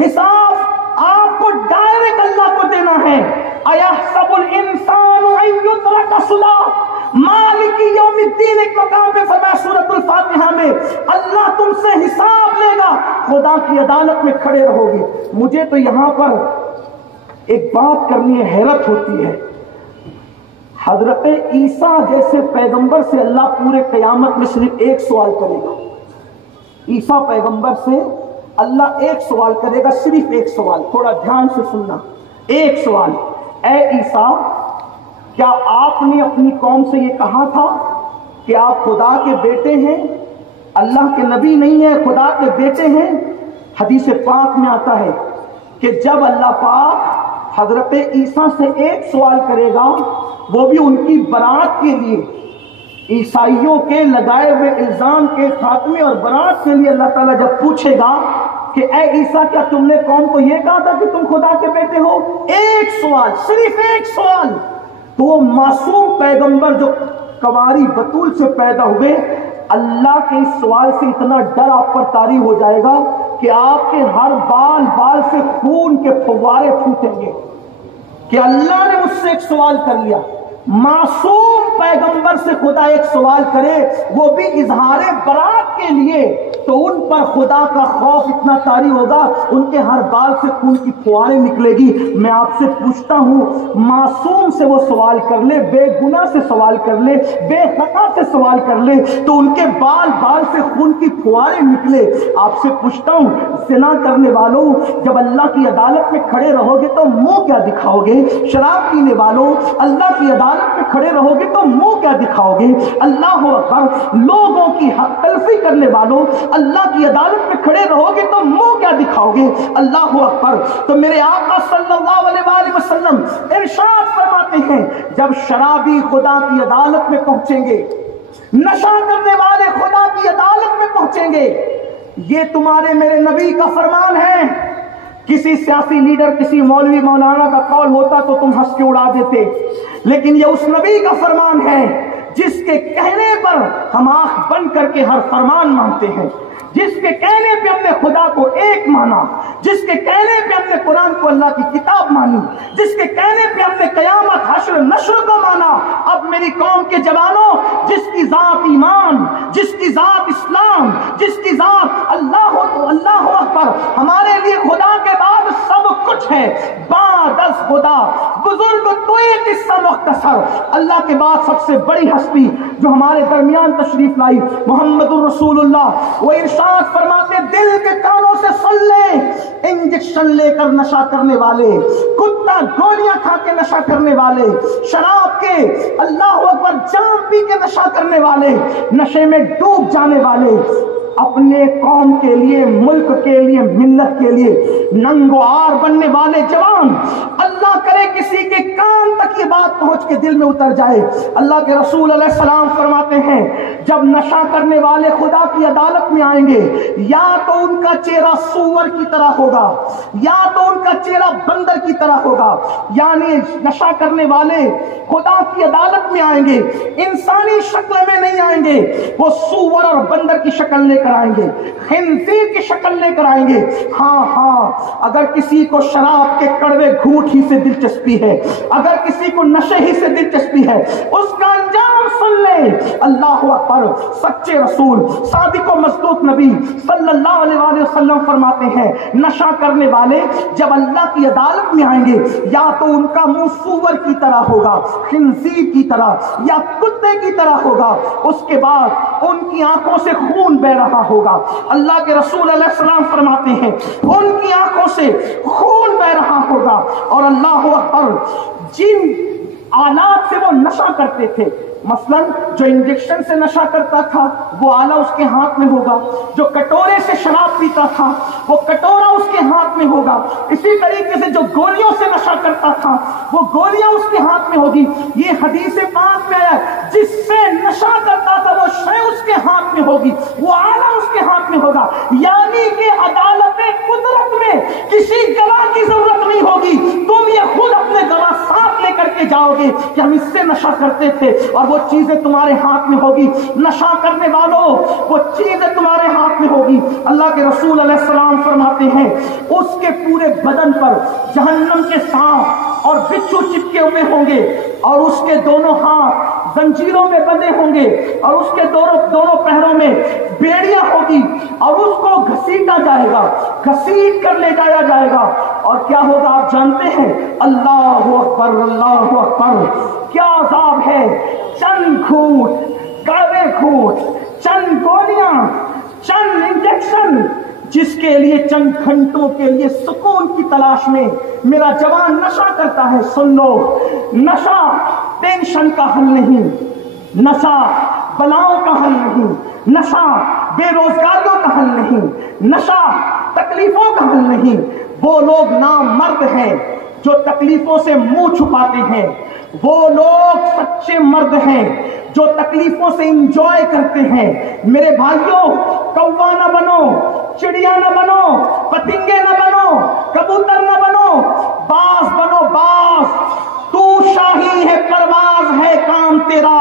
حساب آپ کو ڈائریکٹ اللہ کو دینا ہے۔ اَيَحْسَبُ الْإِنسَانُ أَن يُتْرَكَ سُدًى، مالک یوم الدین ایک مقام پہ فرمایا سورۃ الفاتحہ میں، اللہ تم سے حساب لے گا، خدا کی عدالت میں کھڑے رہو گے۔ مجھے تو یہاں پر ایک بات کرنی ہے، حیرت ہوتی ہے، حضرت عیسیٰ جیسے پیغمبر سے اللہ پورے قیامت میں صرف ایک سوال کرے گا۔ عیسیٰ پیغمبر سے اللہ ایک سوال کرے گا، صرف ایک سوال، تھوڑا دھیان سے سننا، ایک سوال، اے عیسیٰ کیا آپ نے اپنی قوم سے یہ کہا تھا کہ آپ خدا کے بیٹے ہیں، اللہ کے نبی نہیں ہیں، خدا کے بیٹے ہیں؟ حدیث پاک میں آتا ہے کہ جب اللہ پاک حضرت عیسیٰ سے ایک سوال کرے گا، وہ بھی ان کی برات کے لیے، عیسائیوں کے لگائے ہوئے الزام کے خاتمے اور برات کے لیے اللہ تعالیٰ جب پوچھے گا کہ اے عیسیٰ کیا تم نے قوم کو یہ کہا تھا کہ تم خدا کے بیٹے ہو، ایک سوال، صرف ایک سوال، تو وہ معصوم پیغمبر جو کنواری بطول سے پیدا ہوئے، اللہ کے اس سوال سے اتنا ڈر آپ پر طاری ہو جائے گا کہ آپ کے ہر بال بال سے خون کے فوارے پھوٹیں گے کہ اللہ نے مجھ سے ایک سوال کر لیا۔ معصوم پیغمبر سے خدا ایک سوال کرے، وہ بھی اظہار برات کے لیے، تو ان پر خدا کا خوف اتنا طاری ہوگا، ان کے ہر بال سے خون کی فواریں نکلے گی۔ میں آپ سے پوچھتا ہوں، معصوم سے وہ سوال کر لے، بے گناہ سے سوال کر لے، بے خطا سے سوال کر لے، تو ان کے بال بال سے خون کی فواریں نکلے۔ آپ سے پوچھتا ہوں، زنا کرنے والوں جب اللہ کی عدالت میں کھڑے رہو گے تو منہ کیا دکھاؤ گے؟ شراب پینے والوں اللہ کی عدالت میں کھڑے رہو گے تو منہ کیا دکھاؤ گے؟ اللہ اکبر، لوگوں کی حق تلفی کرنے والوں اللہ کی عدالت میں کھڑے رہو گے تو منہ کیا دکھاؤ گے؟ اللہ اکبر۔ تو میرے آقا صلی اللہ علیہ وآلہ وسلم ارشاد فرماتے ہیں، جب شرابی خدا کی عدالت میں پہنچیں گے، نشہ کرنے والے خدا کی عدالت میں پہنچیں گے، یہ تمہارے میرے نبی کا فرمان ہے۔ کسی سیاسی لیڈر، کسی مولوی مولانا کا قول ہوتا تو تم ہنس کے اڑا دیتے، لیکن یہ اس نبی کا فرمان ہے جس کے کہنے پر ہم آنکھ بند کر کے ہر فرمان مانتے ہیں، جس کے کہنے پہ ہم نے خدا کو ایک مانا، جس کے کہنے پہ ہم نے قرآن کو اللہ کی کتاب مانی، جس کے کہنے پہ ہم نے قیامت حشر نشر کو مانا۔ اب میری قوم کے جوانوں، جس کی ذات ایمان، جس کی ذات اسلام، جس کی ذات اللہ اکبر، ہمارے لیے خدا کے بعد سب کچھ ہے، بعد از خدا بزرگ تو ایک قصہ مختصر، اللہ کے بعد سب سے بڑی ہستی جو ہمارے درمیان تشریف لائی محمد الرسول اللہ، وہ ارشاد فرماتے، دل کے کانوں سے سن لیں، انجیکشن لے کر نشہ کرنے والے، کتا گولیاں کھا کے نشہ کرنے والے، شراب کے اللہ اکبر جام پی کے نشہ کرنے والے، نشے میں ڈوب جانے والے، اپنے قوم کے لیے، ملک کے لیے، ملت کے لیے ننگوار بننے والے جوان، اللہ کرے کسی کے کان تک یہ بات پہنچ کے دل میں اتر جائے۔ اللہ کے رسول علیہ السلام فرماتے ہیں جب نشہ کرنے والے خدا کی عدالت میں آئیں گے، یا تو ان کا چہرہ سور کی طرح ہوگا، یا تو ان کا چہرہ بندر کی طرح ہوگا، یعنی نشہ کرنے والے خدا کی عدالت میں آئیں گے، انسانی شکل میں نہیں آئیں گے، وہ سور اور بندر کی شکل لے کر آئیں گے، خنزیر کی شکل لے کر آئیں گے۔ ہاں اگر کسی کو شراب کے کڑوے گھونٹ ہی سے دلچسپی ہے، اگر کسی کو نشے ہی سے دلچسپی ہے، اس کا انجام سن لے۔ اللہ اکبر، سچے رسول صادق و مصدوق نبی صلی اللہ علیہ وآلہ وسلم فرماتے ہیں نشہ کرنے والے جب اللہ کی عدالت میں آئیں گے، یا تو ان کا منہ سور کی طرح ہوگا، خنزیر کی طرح یا کتے کی طرح ہوگا، اس کے بعد ان کی آنکھوں سے خون بہ رہا ہوگا۔ اللہ کے رسول علیہ السلام فرماتے ہیں ان کی آنکھوں سے خون بہ رہا ہوگا، اور اللہ اکبر، جن آلات سے وہ نشہ کرتے تھے، مثلا جو انجیکشن سے نشہ کرتا تھا وہ آلہ اس کے ہاتھ میں ہوگا، جو کٹورے سے شراب پیتا تھا وہ کٹورا اس کے ہاتھ میں ہوگا، اسی طریقے سے جو گولیوں سے نشہ کرتا تھا وہ گولیاں اس کے ہاتھ میں ہوگی۔ یہ حدیث پاک میں آیا جس سے نشہ کرتا تھا وہ شے اس کے ہاتھ میں ہوگی، وہ آلہ اس کے ہاتھ میں ہوگا، یعنی کہ عدالت قدرت میں کسی گواہ کی ضرورت نہیں ہوگی، تم یہ خود اپنے گواہ ساتھ لے کر کے جاؤ گے کہ ہم اس سے نشہ کرتے تھے، اور وہ چیزیں تمہارے ہاتھ میں ہوگی۔ نشہ کرنے والوں وہ چیزیں تمہارے ہاتھ میں ہوگی۔ اللہ کے رسول علیہ السلام فرماتے ہیں اس کے پورے بدن پر جہنم کے سانپ اور بچھو چپکے ہوئے ہوں گے، اور اس کے دونوں ہاتھ زنجیروں میں بندھے ہوں گے، اور اس کے دونوں پیروں میں بیڑیاں ہوگی، اور اس کو گھسیٹا جائے گا، گھسیٹ کر لے جایا جائے گا، اور کیا ہوگا آپ جانتے ہیں؟ اللہ اکبر، اللہ اکبر، کیا عذاب ہے! چند گھونٹ، کڑوے گھونٹ، چند گولیاں، چند انجیکشن، جس کے لیے چند گھنٹوں کے لیے سکون کی تلاش میں میرا جوان نشہ کرتا ہے۔ سن لو، نشہ ٹینشن کا حل نہیں، نشہ بلاؤں کا حل نہیں، نشہ بے روزگاریوں کا حل نہیں، نشہ تکلیفوں کا حل نہیں۔ وہ لوگ نامرد ہیں جو تکلیفوں سے منہ چھپاتے ہیں، وہ لوگ سچے مرد ہیں جو تکلیفوں سے انجوائے کرتے ہیں۔ میرے بھائیوں، کوا نہ بنو، چڑیا نہ بنو، پتنگے نہ بنو، کبوتر نہ بنو، باز بنو، باز۔ تو شاہی ہے، پرواز ہے کام تیرا،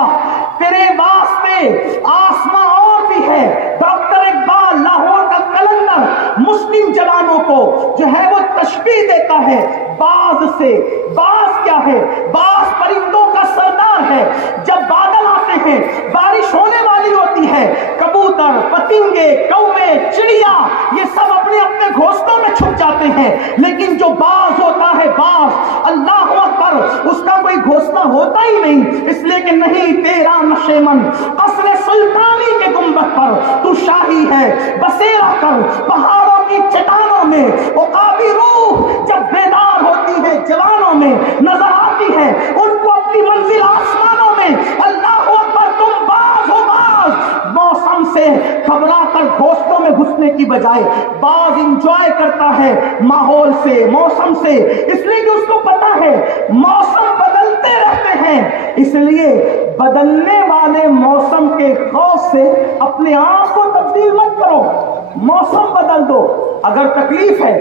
تیرے واسطے آسماں اور بھی ہے۔ ڈاکٹر اقبال لاہور کا کلندر مسلم جوانوں کو جو ہے وہ تشبیہ دیتا ہے باز سے۔ باز کیا ہے؟ باز پرندوں کا سردار ہے۔ جب بادل آتے ہیں، بارش ہونے والی ہوتی ہے، کبوتر، پتنگے، کوے، چڑیا، یہ سب اپنے اپنے گھونسلوں میں چھپ جاتے ہیں، لیکن جو باز ہوتا ہے، باز، اللہ اکبر، اس کا کوئی گھونسلہ ہوتا ہی نہیں، اس لیے کہ نہیں تیرا نشیمن قصر سلطانی کے گنبد پر تو شاہی ہے، بسیرا کر پہاڑوں کی چٹانوں میں۔ عقابی روح جب بیدار ہوتی ہے جوانوں میں، نظر آتی ہے ان کو اپنی منزل آسمانوں میں۔ اللہ اکبر، تم باز ہو، باز۔ موسم سے گھبرا کر گھونسلوں میں گھسنے کی بجائے باز انجوائے کرتا ہے ماحول سے، موسم سے، اس لیے کہ اس کو پتا ہے موسم بدلتے رہتے ہیں، اس لیے بدلنے والے موسم کے خوف سے اپنے آپ کو تبدیل مت کرو، موسم بدل دو۔ اگر تکلیف ہے،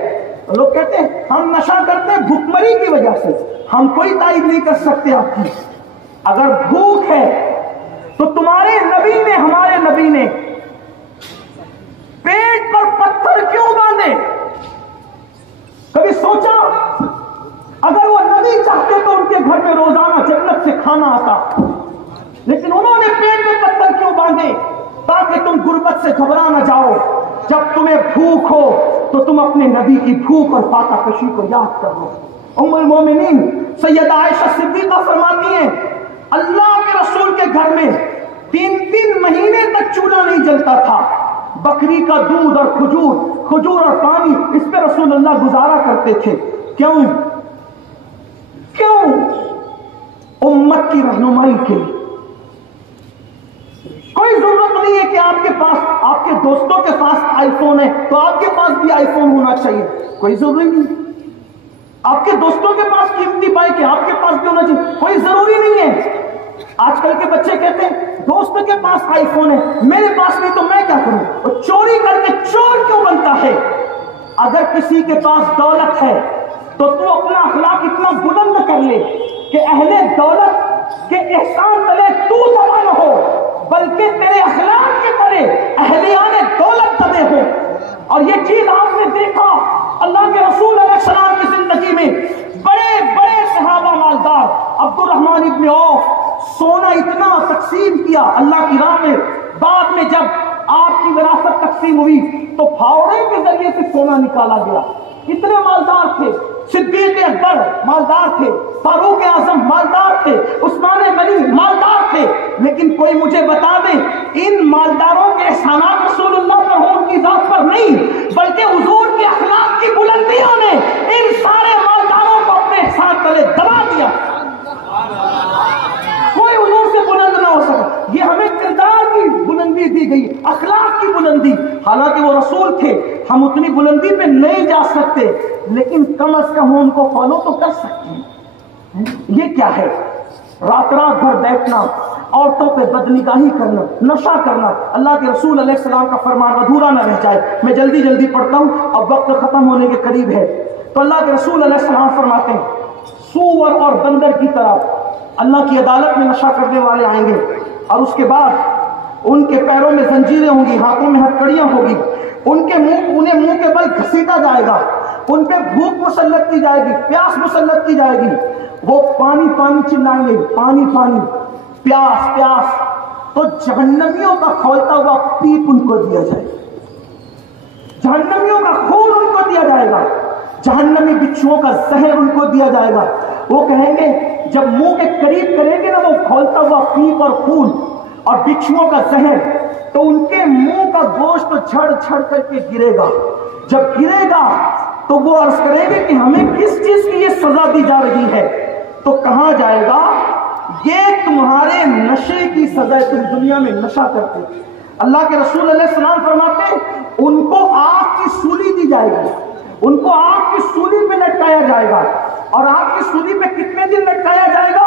لوگ کہتے ہیں ہم نشہ کرتے ہیں بھوکمری کی وجہ سے، ہم کوئی تائید نہیں کر سکتے آپ کی۔ اگر بھوک ہے تو تمہارے نبی نے، ہمارے نبی نے پیٹ پر پتھر کیوں باندھے؟ کبھی سوچا؟ اگر وہ نبی چاہتے تو ان کے گھر میں روزانہ جنت سے کھانا آتا، لیکن انہوں نے پیٹ میں پتھر کیوں باندھے؟ تاکہ تم غربت سے گھبرا نہ جاؤ، جب تمہیں بھوک ہو تو تم اپنے نبی کی بھوک اور فاقہ کشی کو یاد کر لو۔ ام المومنین سیدہ عائشہ صدیقہ فرماتی ہیں اللہ کے رسول کے گھر میں 3 مہینے تک چولہا نہیں جلتا تھا، بکری کا دودھ اور کھجور اور پانی، اس پہ رسول اللہ گزارا کرتے تھے۔ کیوں؟ امت کی رہنمائی کے لیے۔ کوئی ضرورت نہیں ہے کہ آپ کے پاس آپ کے دوستوں کے پاس آئی فون ہے تو آپ کے پاس بھی آئی فون ہونا چاہیے، کوئی ضروری نہیں۔ آپ کے دوستوں کے پاس قیمتی بائک ہے، آپ کے پاس بھی ہونا چاہیے، کوئی ضروری نہیں ہے۔ آج کل کے بچے کہتے ہیں دوست کے پاس آئی فون ہے، میرے پاس نہیں تو میں کیا کروں؟ اور چوری کر کے چور کیوں بنتا ہے؟ اگر کسی کے پاس دولت ہے تو تو اپنا اخلاق اتنا بلند کر لے کہ اہل دولت کے احسان تلے تو دبا نہ ہو، بلکہ تیرے اخلاق کے تلے اہلیان دولت دبے ہو۔ اور یہ چیز آپ نے دیکھا اللہ کے رسول علیہ السلام کی زندگی میں، بڑے بڑے صحابہ مالدار، عبد الرحمن ابن عوف سونا اتنا تقسیم کیا اللہ کی راہ میں، بعد میں جب آپ کی وراثت تقسیم ہوئی تو پھاوڑے کے ذریعے سے سونا نکالا گیا۔ اتنے مالدار تھے، صدیق اکبر مالدار تھے، فاروق اعظم مالدار تھے، عثمان غنی مالدار تھے، لیکن کوئی مجھے بتا دے ان مالداروں کے احسانات رسول اللہ پر ہوں، ان کی ذات پر نہیں، بلکہ حضور کے اخلاق کی بلندیوں نے ان سارے مالداروں کو اپنے احسان تلے دبا دیا۔ کوئی حضور سے بلند نہ ہو سکا۔ یہ ہمیں کردار کی بلندی دی گئی، اخلاق کی بلندی، حالانکہ وہ رسول تھے، ہم اتنی بلندی پہ نہیں جا سکتے، لیکن کم از کم ہم ان کو فالو تو کر سکتے ہیں۔ یہ کیا ہے؟ رات رات بھر بیٹھنا، عورتوں پہ بدنگاہی کرنا، نشہ کرنا۔ اللہ کے رسول علیہ السلام کا فرمان ادھورا نہ رہ جائے، میں جلدی جلدی پڑھتا ہوں، اب وقت ختم ہونے کے قریب ہے۔ تو اللہ کے رسول علیہ السلام فرماتے ہیں سور اور بندر کی طرح اللہ کی عدالت میں نشہ کرنے والے آئیں گے، اور اس کے بعد ان کے پیروں میں زنجیریں ہوں گی، ہاتھوں میں ہتکڑیاں ہوگی، انہیں منہ کے بل گھسیٹا جائے گا، ان پہ بھوک مسلط کی جائے گی، پیاس مسلط کی جائے گی، وہ پانی پانی چلائیں گے، پانی پانی، پیاس پیاس، تو جہنمیوں کا کھولتا ہوا پیپ ان کو دیا جائے گا، جہنمیوں کا خون ان کو دیا جائے گا، جہنمی بچھوؤں کا زہر ان کو دیا جائے گا۔ وہ کہیں گے جب منہ کے قریب کریں گے نا وہ کھولتا ہوا پیپ اور خون اور بچھوؤں کا زہر، تو ان کے منہ کا گوشت جھڑ جھڑ کر کے گرے گا۔ جب گرے گا تو وہ عرض کریں گے کہ ہمیں کس چیز کی یہ سزا دی جا رہی ہے؟ تو کہا جائے گا یہ تمہارے نشے کی سزا ہے، تم دنیا میں نشہ کرتے۔ اللہ کے رسول علیہ السلام فرماتے ہیں ان کو آگ کی سولی دی جائے گی، ان کو آگ کی سولی پہ لٹکایا جائے گا، اور آگ کی سولی پہ کتنے دن لٹکایا جائے گا؟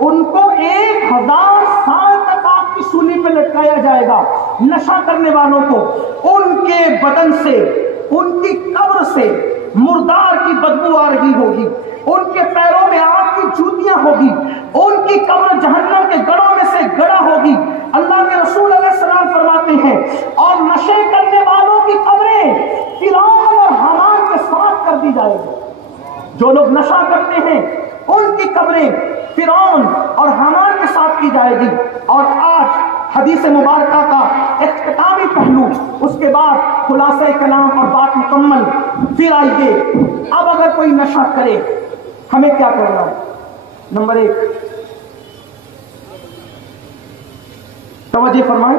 ان کو 1000 سال تک آگ کی سولی پہ لٹکایا جائے گا۔ نشہ کرنے والوں کو ان کے بدن سے، ان کی قبر سے مردار کی بدبو آ رہی ہوگی، ان کے پیروں میں آگ کی جوتیاں ہوگی، ان کی قبر جہنم کے گڑھوں میں سے گڑھا ہوگی۔ اللہ کے رسول علیہ السلام فرماتے ہیں اور نشے کرنے والوں کی قبریں فرعون اور حامان کے ساتھ کر دی جائے گی۔ جو لوگ نشہ کرتے ہیں ان کی قبریں فرعون اور حامان کے ساتھ کی جائے گی۔ اور آج حدیث مبارکہ کا اختتامی پہلو، اس کے بعد خلاصہ کلام اور بات مکمل۔ پھر آئیے اب اگر کوئی نشہ کرے ہمیں کیا کرنا ہے؟ نمبر 1 توجہ فرمائیں،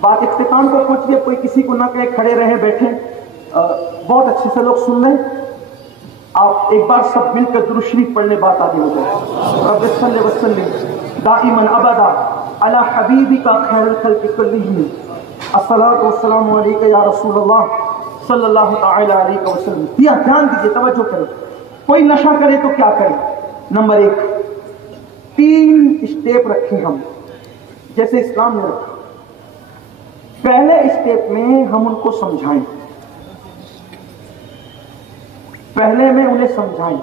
بات اختتام کو پہنچ گئی، کوئی کسی کو نہ کہے کھڑے رہے بیٹھے، بہت اچھے سے لوگ سن رہے ہیں۔ آپ ایک بار سب مل کر درود شریف پڑھنے بات آگے ہو جائے۔ رب صلی وسلم دائما ابدا علی حبیبک خیر الخلق کلہم، الصلاۃ والسلام علیک یا رسول اللہ صلی اللہ تعالی علیہ وسلم۔ یہ دھیان دیجیے، توجہ کریں، کوئی نشہ کرے تو کیا کرے؟ نمبر 1 3 اسٹیپ رکھیں ہم، جیسے اسلام نے رکھا۔ پہلے اسٹیپ میں ہم ان کو سمجھائیں، پہلے میں انہیں سمجھائیں۔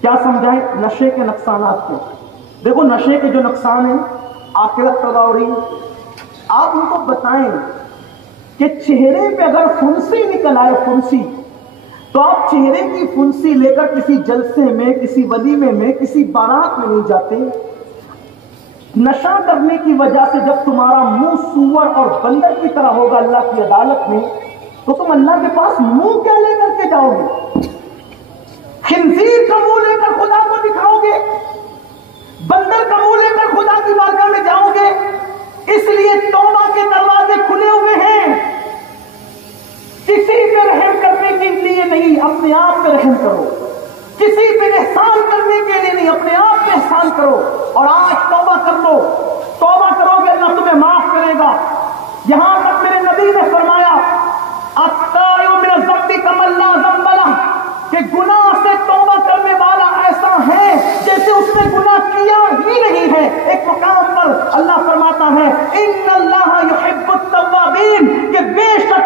کیا سمجھائیں؟ نشے کے نقصانات کو۔ دیکھو نشے کے جو نقصان ہیں، آخرت تباہ ہو رہی، آپ ان کو بتائیں کہ چہرے پہ اگر پھنسی نکل آئے، پھنسی، تو آپ چہرے کی پھنسی لے کر کسی جلسے میں، کسی ولیمے میں، کسی بارات میں نہیں جاتے۔ نشہ کرنے کی وجہ سے جب تمہارا منہ سور اور بندر کی طرح ہوگا اللہ کی عدالت میں، تو تم اللہ کے پاس منہ کیا لے کر کے جاؤ گے؟ خنزیر کا منہ لے کر خدا کو دکھاؤ گے؟ بندر کا منہ لے کر خدا کی بارگاہ میں جاؤ گے؟ اس لیے توبہ کے دروازے کھلے ہوئے ہیں، کسی پہ رحم کرنے کے لیے نہیں، اپنے آپ پہ رحم کرو، کسی پہ احسان کرنے کے لیے نہیں، اپنے آپ پہ احسان کرو، اور آج توبہ کر لو۔ توبہ کرو گے اللہ تمہیں معاف کرے گا۔ یہاں تک میرے نبی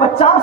50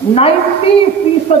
90%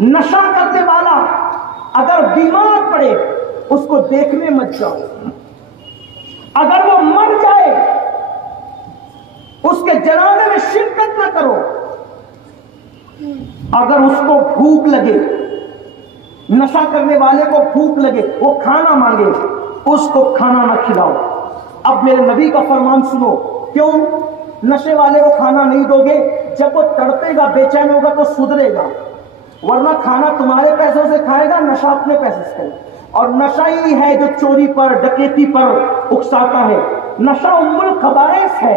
نشہ کرنے والا اگر بیمار پڑے اس کو دیکھنے مت جاؤ، اگر وہ مر جائے اس کے جنازے میں شرکت نہ کرو، اگر اس کو بھوک لگے، نشہ کرنے والے کو بھوک لگے، وہ کھانا مانگے، اس کو کھانا نہ کھلاؤ۔ اب میرے نبی کا فرمان سنو، کیوں نشے والے کو کھانا نہیں دو گے؟ جب وہ تڑپے گا، بے چین ہوگا تو سدھرے گا، ورنہ کھانا تمہارے پیسوں سے کھائے گا، نشہ اپنے پیسے سے کھائے گا۔ اور نشہ ہی ہے جو چوری پر، ڈکیتی پر اکساتا ہے۔ نشہ ام الخبائث ہے،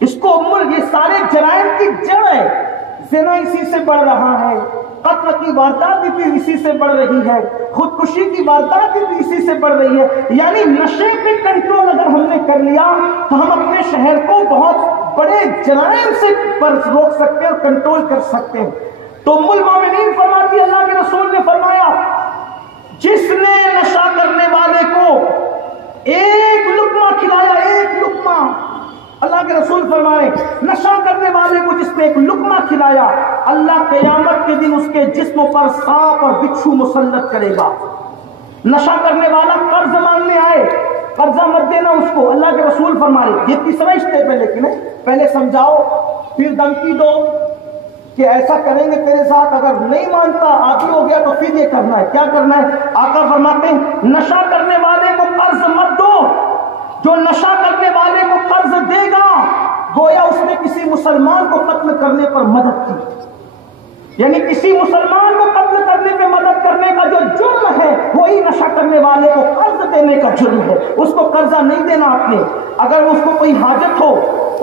اس کو یہ سارے جرائم کی جڑ ہے۔ زنا اسی سے بڑھ رہا ہے، قتل کی واردات بھی اسی سے بڑھ رہی ہے، خودکشی کی واردات بھی اسی سے بڑھ رہی ہے۔ یعنی نشے پہ کنٹرول اگر ہم نے کر لیا تو ہم اپنے شہر کو بہت بڑے جرائم سے روک سکتے ہیں اور کنٹرول کر سکتے ہیں۔ تو ام المومنین فرماتی، اللہ کے رسول نے فرمایا جس نے نشہ کرنے والے کو ایک لقمہ کھلایا، ایک لقمہ، اللہ کے رسول فرمائے نشہ کرنے والے کو جس نے ایک لقمہ کھلایا، اللہ قیامت کے دن اس کے جسم پر سانپ اور بچھو مسلط کرے گا۔ نشہ کرنے والا قرض مانگنے آئے، قرضہ مت دینا اس کو، اللہ کے رسول فرمائے یہ تیسرا اسٹیپ ہے، لیکن پہلے سمجھاؤ پھر دھمکی دو کہ ایسا کریں گے تیرے ساتھ، اگر نہیں مانتا عادی ہو گیا تو پھر یہ کرنا ہے۔ کیا کرنا ہے؟ آقا فرماتے ہیں نشہ کرنے والے کو قرض مت دو، جو نشہ کرنے والے کو قرض دے گا گویا اس نے کسی مسلمان کو قتل کرنے پر مدد کی، یعنی کسی مسلمان کو قتل کرنے پہ مدد کرنے کا جو جرم ہے وہی نشہ کرنے والے کو قرض دینے کا جرم ہے۔ اس کو قرضہ نہیں دینا آپ نے، اگر اس کو کوئی حاجت ہو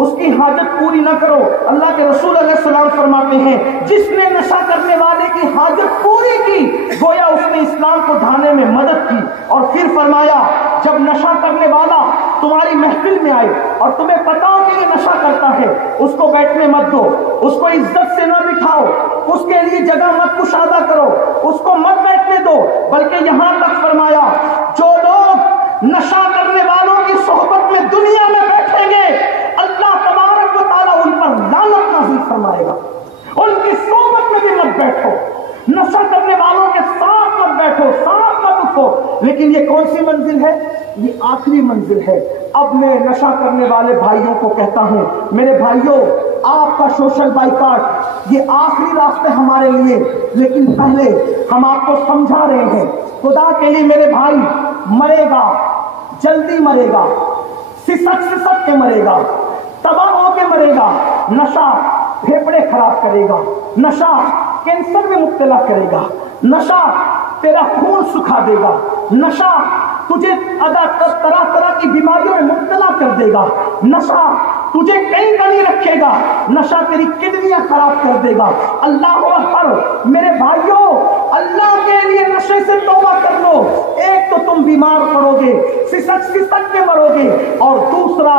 اس کی حاجت پوری نہ کرو۔ اللہ کے رسول علیہ السلام فرماتے ہیں جس نے نشہ کرنے والے کی حاجت پوری کی گویا اس نے اسلام کو ڈھانے میں مدد کی۔ اور پھر فرمایا جب نشہ کرنے والا تمہاری محفل میں آئے اور تمہیں پتا ہو کہ یہ نشہ کرتا ہے، اس کو بیٹھنے مت دو، اس کو عزت سے نہ بٹھاؤ، اس کے لیے جگہ مت کشادہ کرو، اس کو مت بیٹھنے دو، بلکہ یہاں تک فرمایا جو لوگ نشہ کرنے والوں کی صحبت میں دنیا میں بیٹھیں گے اللہ تبارک و تعالیٰ ان پر لعنت نازل فرمائے گا۔ ان کی صحبت میں بھی مت بیٹھو، نشہ کرنے والوں کے ساتھ مت بیٹھو، ساتھ مت اٹھو۔ لیکن یہ کون سی منزل ہے؟ یہ آخری منزل ہے۔ اب میں نشہ کرنے والے بھائیوں کو کہتا ہوں میرے بھائیوں، آپ کا سوشل بائیکاٹ یہ آخری راستے ہمارے لیے، لیکن پہلے ہم آپ کو سمجھا رہے ہیں خدا کے لیے میرے بھائی، مرے گا، جلدی مرے گا، سسک کے مرے گا، تباہ ہو کے مرے گا۔ نشہ پھیپڑے خراب کرے گا، نشہ کینسر میں مبتلا کرے گا، نشہ تیرا خون سکھا دے گا، نشہ تجھے طرح طرح کی بیماریوں میں مبتلا کر دے گا، نشہ تجھے کہیں کا نہیں رکھے گا، نشہ تیری کڈنیاں خراب کر دے گا۔ اللہ اکبر میرے بھائیوں، اللہ کے لیے نشے سے توبہ کر لو۔ ایک تو تم بیمار پڑو گے، سسک کے مرو گے، اور دوسرا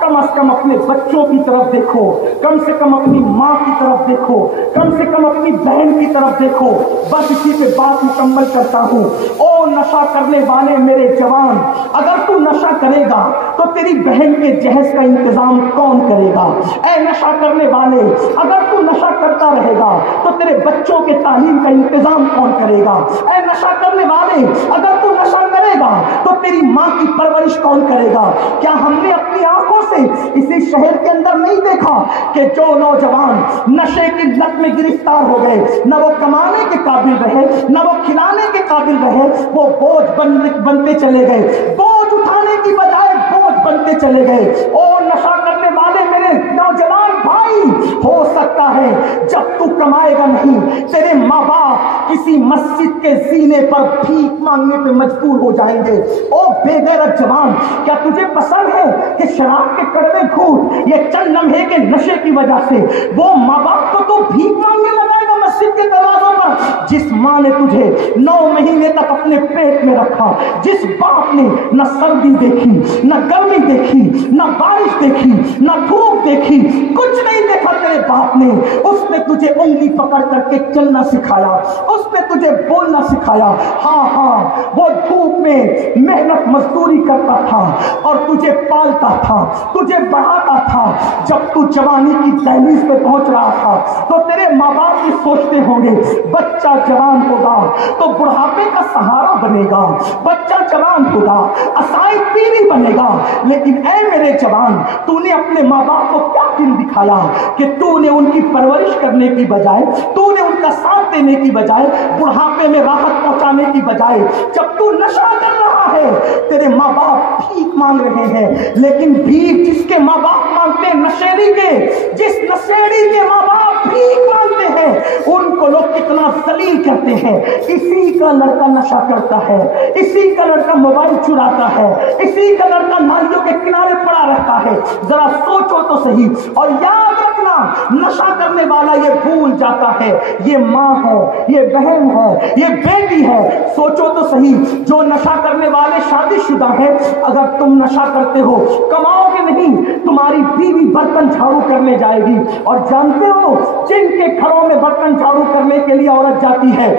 کم از کم اپنے بچوں کی طرف دیکھو، کم سے کم اپنی ماں کی طرف دیکھو، کم سے کم اپنی بہن کی طرف دیکھو۔ بس اسی پہ بات مکمل کرتا ہوں۔ او نشہ کرنے والے میرے جوان، اگر تو نشہ کرے گا تو تیری بہن کے جہیز کا انتظام کون کرے گا؟ اے نشہ کرنے والے، اگر تو نشہ کرتا رہے گا تو تیرے بچوں کے تعلیم کا انتظام کون کرے گا؟ اے نشہ کرنے والے، اگر تو نشہ کرے گا تو تیری ماں کی پرورش کون کرے گا؟ کیا ہم نے اپنی آنکھوں سے اسی شہر کے اندر نہیں دیکھا کہ جو نوجوان نشے کی لت میں گرفتار ہو گئے، نہ وہ کمانے کے قابل رہے، نہ وہ کھلانے کے قابل رہے، وہ بوجھ بنتے چلے گئے، بوجھ اٹھانے کی بجائے بوجھ بنتے چلے گئے۔ او نشہ کرنے والے میرے نوجوان بھائی، ہو سکتا ہے جب تو کمائے گا نہیں، تیرے ماں باپ کسی مسجد کے زینے پر بھیک مانگنے پہ مجبور ہو جائیں گے۔ او بے غیرت جوان، کیا تجھے پسند ہے کہ شراب کے کڑوے گھونٹ یہ چند لمحے کے نشے کی وجہ سے وہ ماں باپ کو تو بھیک مانگنے لگائے گا مسجد کے دروازوں پر؟ جس ماں نے تجھے 9 مہینے تک اپنے پیٹ میں رکھا، جس باپ نے نہ سردی دیکھی، نہ گرمی دیکھی، نہ بارش دیکھی، نہ دھوپ دیکھی، کچھ نہیں دیکھا تیرے باپ نے، اس نے تجھے انگلی پکڑ کر کے چلنا سکھایا، اس نے تجھے بولنا سکھایا. ہاں ہاں، وہ دھوپ میں محنت مزدوری کرتا تھا اور تجھے پالتا تھا، تجھے بڑھاتا تھا. جب تو جوانی کی دہلیز پہ پہنچ رہا تھا تو تیرے ماں باپ بھی سوچتے ہوں گے بچہ جوان ہوگا تو بڑھاپے کا سہارا بنے گا، بچہ جوان ہوگا اسائی پیری بنے گا. لیکن اے میرے جوان، تو نے اپنے ماں باپ کو کیا دل دکھایا کہ تو نے ان کی پرورش کرنے کی بجائے، تو نے ان کا ساتھ دینے کی بجائے، بڑھاپے میں راحت پہنچانے کی بجائے، جب تو نشہ کر رہا ہے تیرے ماں باپ بھیک مانگ رہے ہیں. لیکن بھیک جس کے ماں باپ مانگتے ہیں، نشیڑی کے، جس نشیڑی کے ماں باپ بھیک مانگتے ہیں، ان کو لوگ کتنا ذلیل کرتے ہیں. اسی کا لڑکا نشہ کرتا ہے، اسی کا لڑکا موبائل چراتا ہے، اسی کا لڑکا نالیوں کے کنارے پڑا رہتا ہے. ذرا سوچو تو صحیح. اور یاد رکھنا، نشہ کرنے والا یہ بھول جاتا ہے یہ ماں ہے، یہ بہن ہے، یہ بیٹی ہے. سوچو تو صحیح، جو نشہ کرنے والے شادی شدہ ہیں، اگر تم نشہ کرتے ہو کماؤ گے نہیں، تمہاری بیوی برتن جھاڑو کرنے جائے گی. اور جانتے ہو جن کے گھروں میں برتن جھاڑو کرنے کے لیے عورت جاتی ہے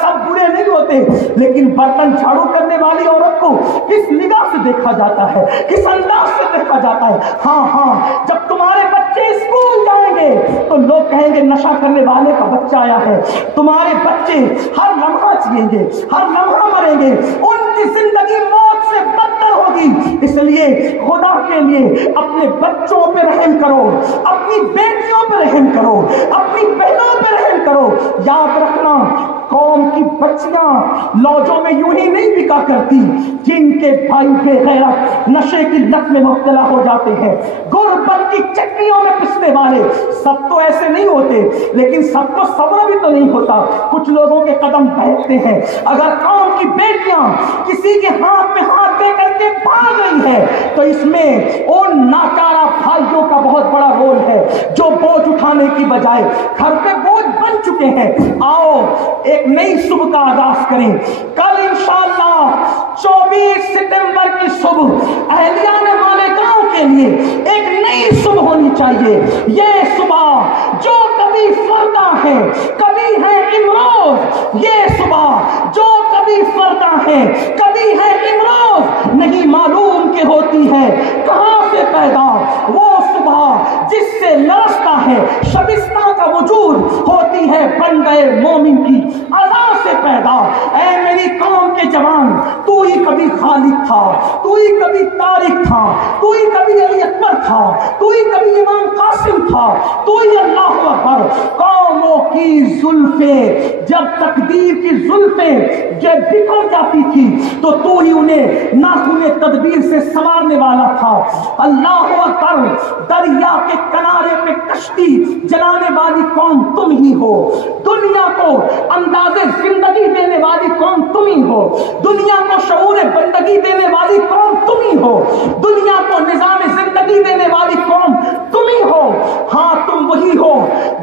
سب برے نہیں ہوتے، لیکن برتن جھاڑو کرنے والی عورت کو کس نگاہ سے دیکھا جاتا ہے، کس انداز سے دیکھا جاتا ہے. ہاں ہاں، جب تمہارے بچے اسکول جائیں گے تو لوگ کہیں گے نشہ کرنے والے کا بچہ آیا ہے. تمہارے بچے ہر لمحہ جیئیں گے، ہر لمحہ مریں گے، ان کی زندگی موت سے بدتر ہوگی. اس لیے خدا کے لیے اپنے بچوں پہ رحم کرو، اپنی بیٹیوں پہ رحم کرو، اپنی بہنوں پہ رحم کرو. یاد رکھنا، قوم کی بچیاں لوجوں میں یوں ہی نہیں بکا کرتی. جن کے بھائی بے غیرت نشے کی لت میں مبتلا ہو جاتے ہیں، غربت کی چٹنیوں میں پسنے والے، سب تو ایسے نہیں ہوتے، لیکن سب کو صبر بھی تو نہیں ہوتا. کچھ لوگوں کے قدم بہکتے ہیں. اگر قوم کی بیٹیاں کسی کے ہاتھ میں ہاتھ دے کر کے بھاگ رہی ہے تو اس میں ان ناچارہ بھائیوں کا بہت بڑا رول ہے جو بوجھ اٹھانے کی بجائے گھر پہ بوجھ بن چکے ہیں. آؤ ایک نئی صبح کا آغاز کریں. کل انشاءاللہ 24 ستمبر کی صبح اہلیان مالیگاؤں کے لیے ایک نئی صبح ہونی چاہیے. یہ صبح جو کبھی فردا ہے کبھی ہے امروز، یہ صبح جو کبھی فردا ہے کبھی ہے امروز، نہیں معلوم کہ ہوتی ہے کہاں سے پیدا. وہ صبح جس سے لرزتا ہے شبستہ کا وجود، ہوتی ہے بندے مومن کی عزا سے پیدا. اے میری قوم کے جوان، تو ہی کبھی خالد تھا، تو ہی کبھی طارق تھا، تو ہی کبھی علی اکبر تھا، تو ہی کبھی امام قاسم تھا، تو ہی اللہ اکبر. قوموں کی زلفیں جب تقدیر کی زلفیں جب بکھر جاتی تھی تو ہی انہیں ناخن تدبیر سے سنوارنے والا تھا. اللہ اکبر. دریا کے کنارے پہ کشتی جلانے والی قوم تم ہی ہو، دنیا کو انداز زندگی دینے والی قوم تم ہی ہو، دنیا کو شعور بندگی دینے والی قوم تم ہی ہو، دنیا کو نظام زندگی دینے والی قوم تم ہی ہو. ہاں تم وہی ہو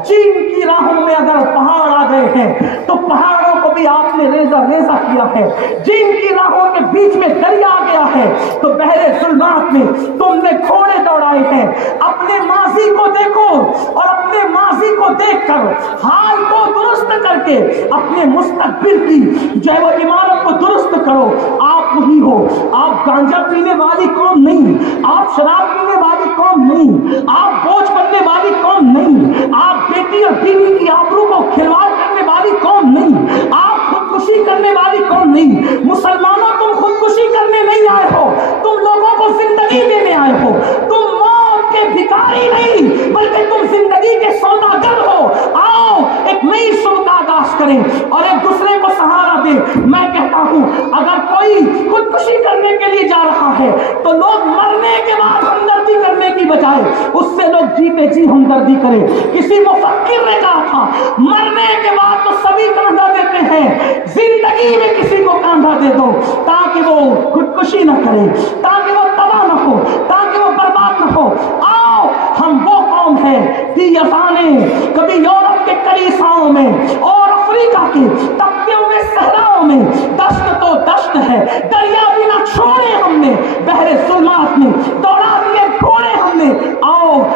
جن کی راہوں میں اگر پہاڑ آ گئے ہیں تو پہاڑوں کو بھی آپ نے ریزہ ریزہ کیا ہے. جن کی راہوں کے بیچ میں دریا آ گیا ہے تو بحر ظلمات میں تم نے گھوڑے دوڑائے ہیں. اپنے ماضی کو دیکھو اور اپنے ماضی کو دیکھ کر حال کو درست کر کے اپنے مستقبل کی جو ہے وہ عمارت کو درست کرو. آپ وہی ہو. آپ گانجا پینے والی قوم نہیں، آپ شراب پینے والی قوم نہیں، آپ بوجھ بننے والی قوم نہیں، آپ بیٹی اور بیوی کی آبرو کو کھلواڑ کرنے والی قوم نہیں، آپ خودکشی کرنے والی قوم نہیں. مسلمانوں، تم خودکشی کرنے نہیں آئے ہو، تم لوگوں کو زندگی دینے آئے ہو. تم موت کے بھکاری نہیں بلکہ تم زندگی کے سوداگر ہو. آؤ ایک نئی صبح کا آغاز کریں اور ایک دوسرے کو سہارا دیں. میں کہتا ہوں اگر کوئی خودکشی کرنے کے لیے جا رہا ہے تو لوگ مرنے کے بعد ہمدردی کرنے کی بجائے اس سے لوگ جیتے جی ہمدردی کریں. کسی مفکر نے کہا تھا مرنے کے بعد تو سبھی کاندھا دیتے ہیں، زندگی میں کسی کو کاندھا دے دو تاکہ وہ خودکشی نہ کرے، تاکہ وہ تباہ نہ ہو، تاکہ وہ برباد نہ ہو. آؤ ہم وہ قوم ہیں کہ یزانے کبھی یورپ کے کلیساؤں میں اور افریقہ کے تپتے ہوئے صحراؤں میں دشت تو دشت ہے، دریا بھی نہ چھوڑے ہم نے، بحر ظلمات میں دوڑا دیے گھوڑے ہم نے. آؤ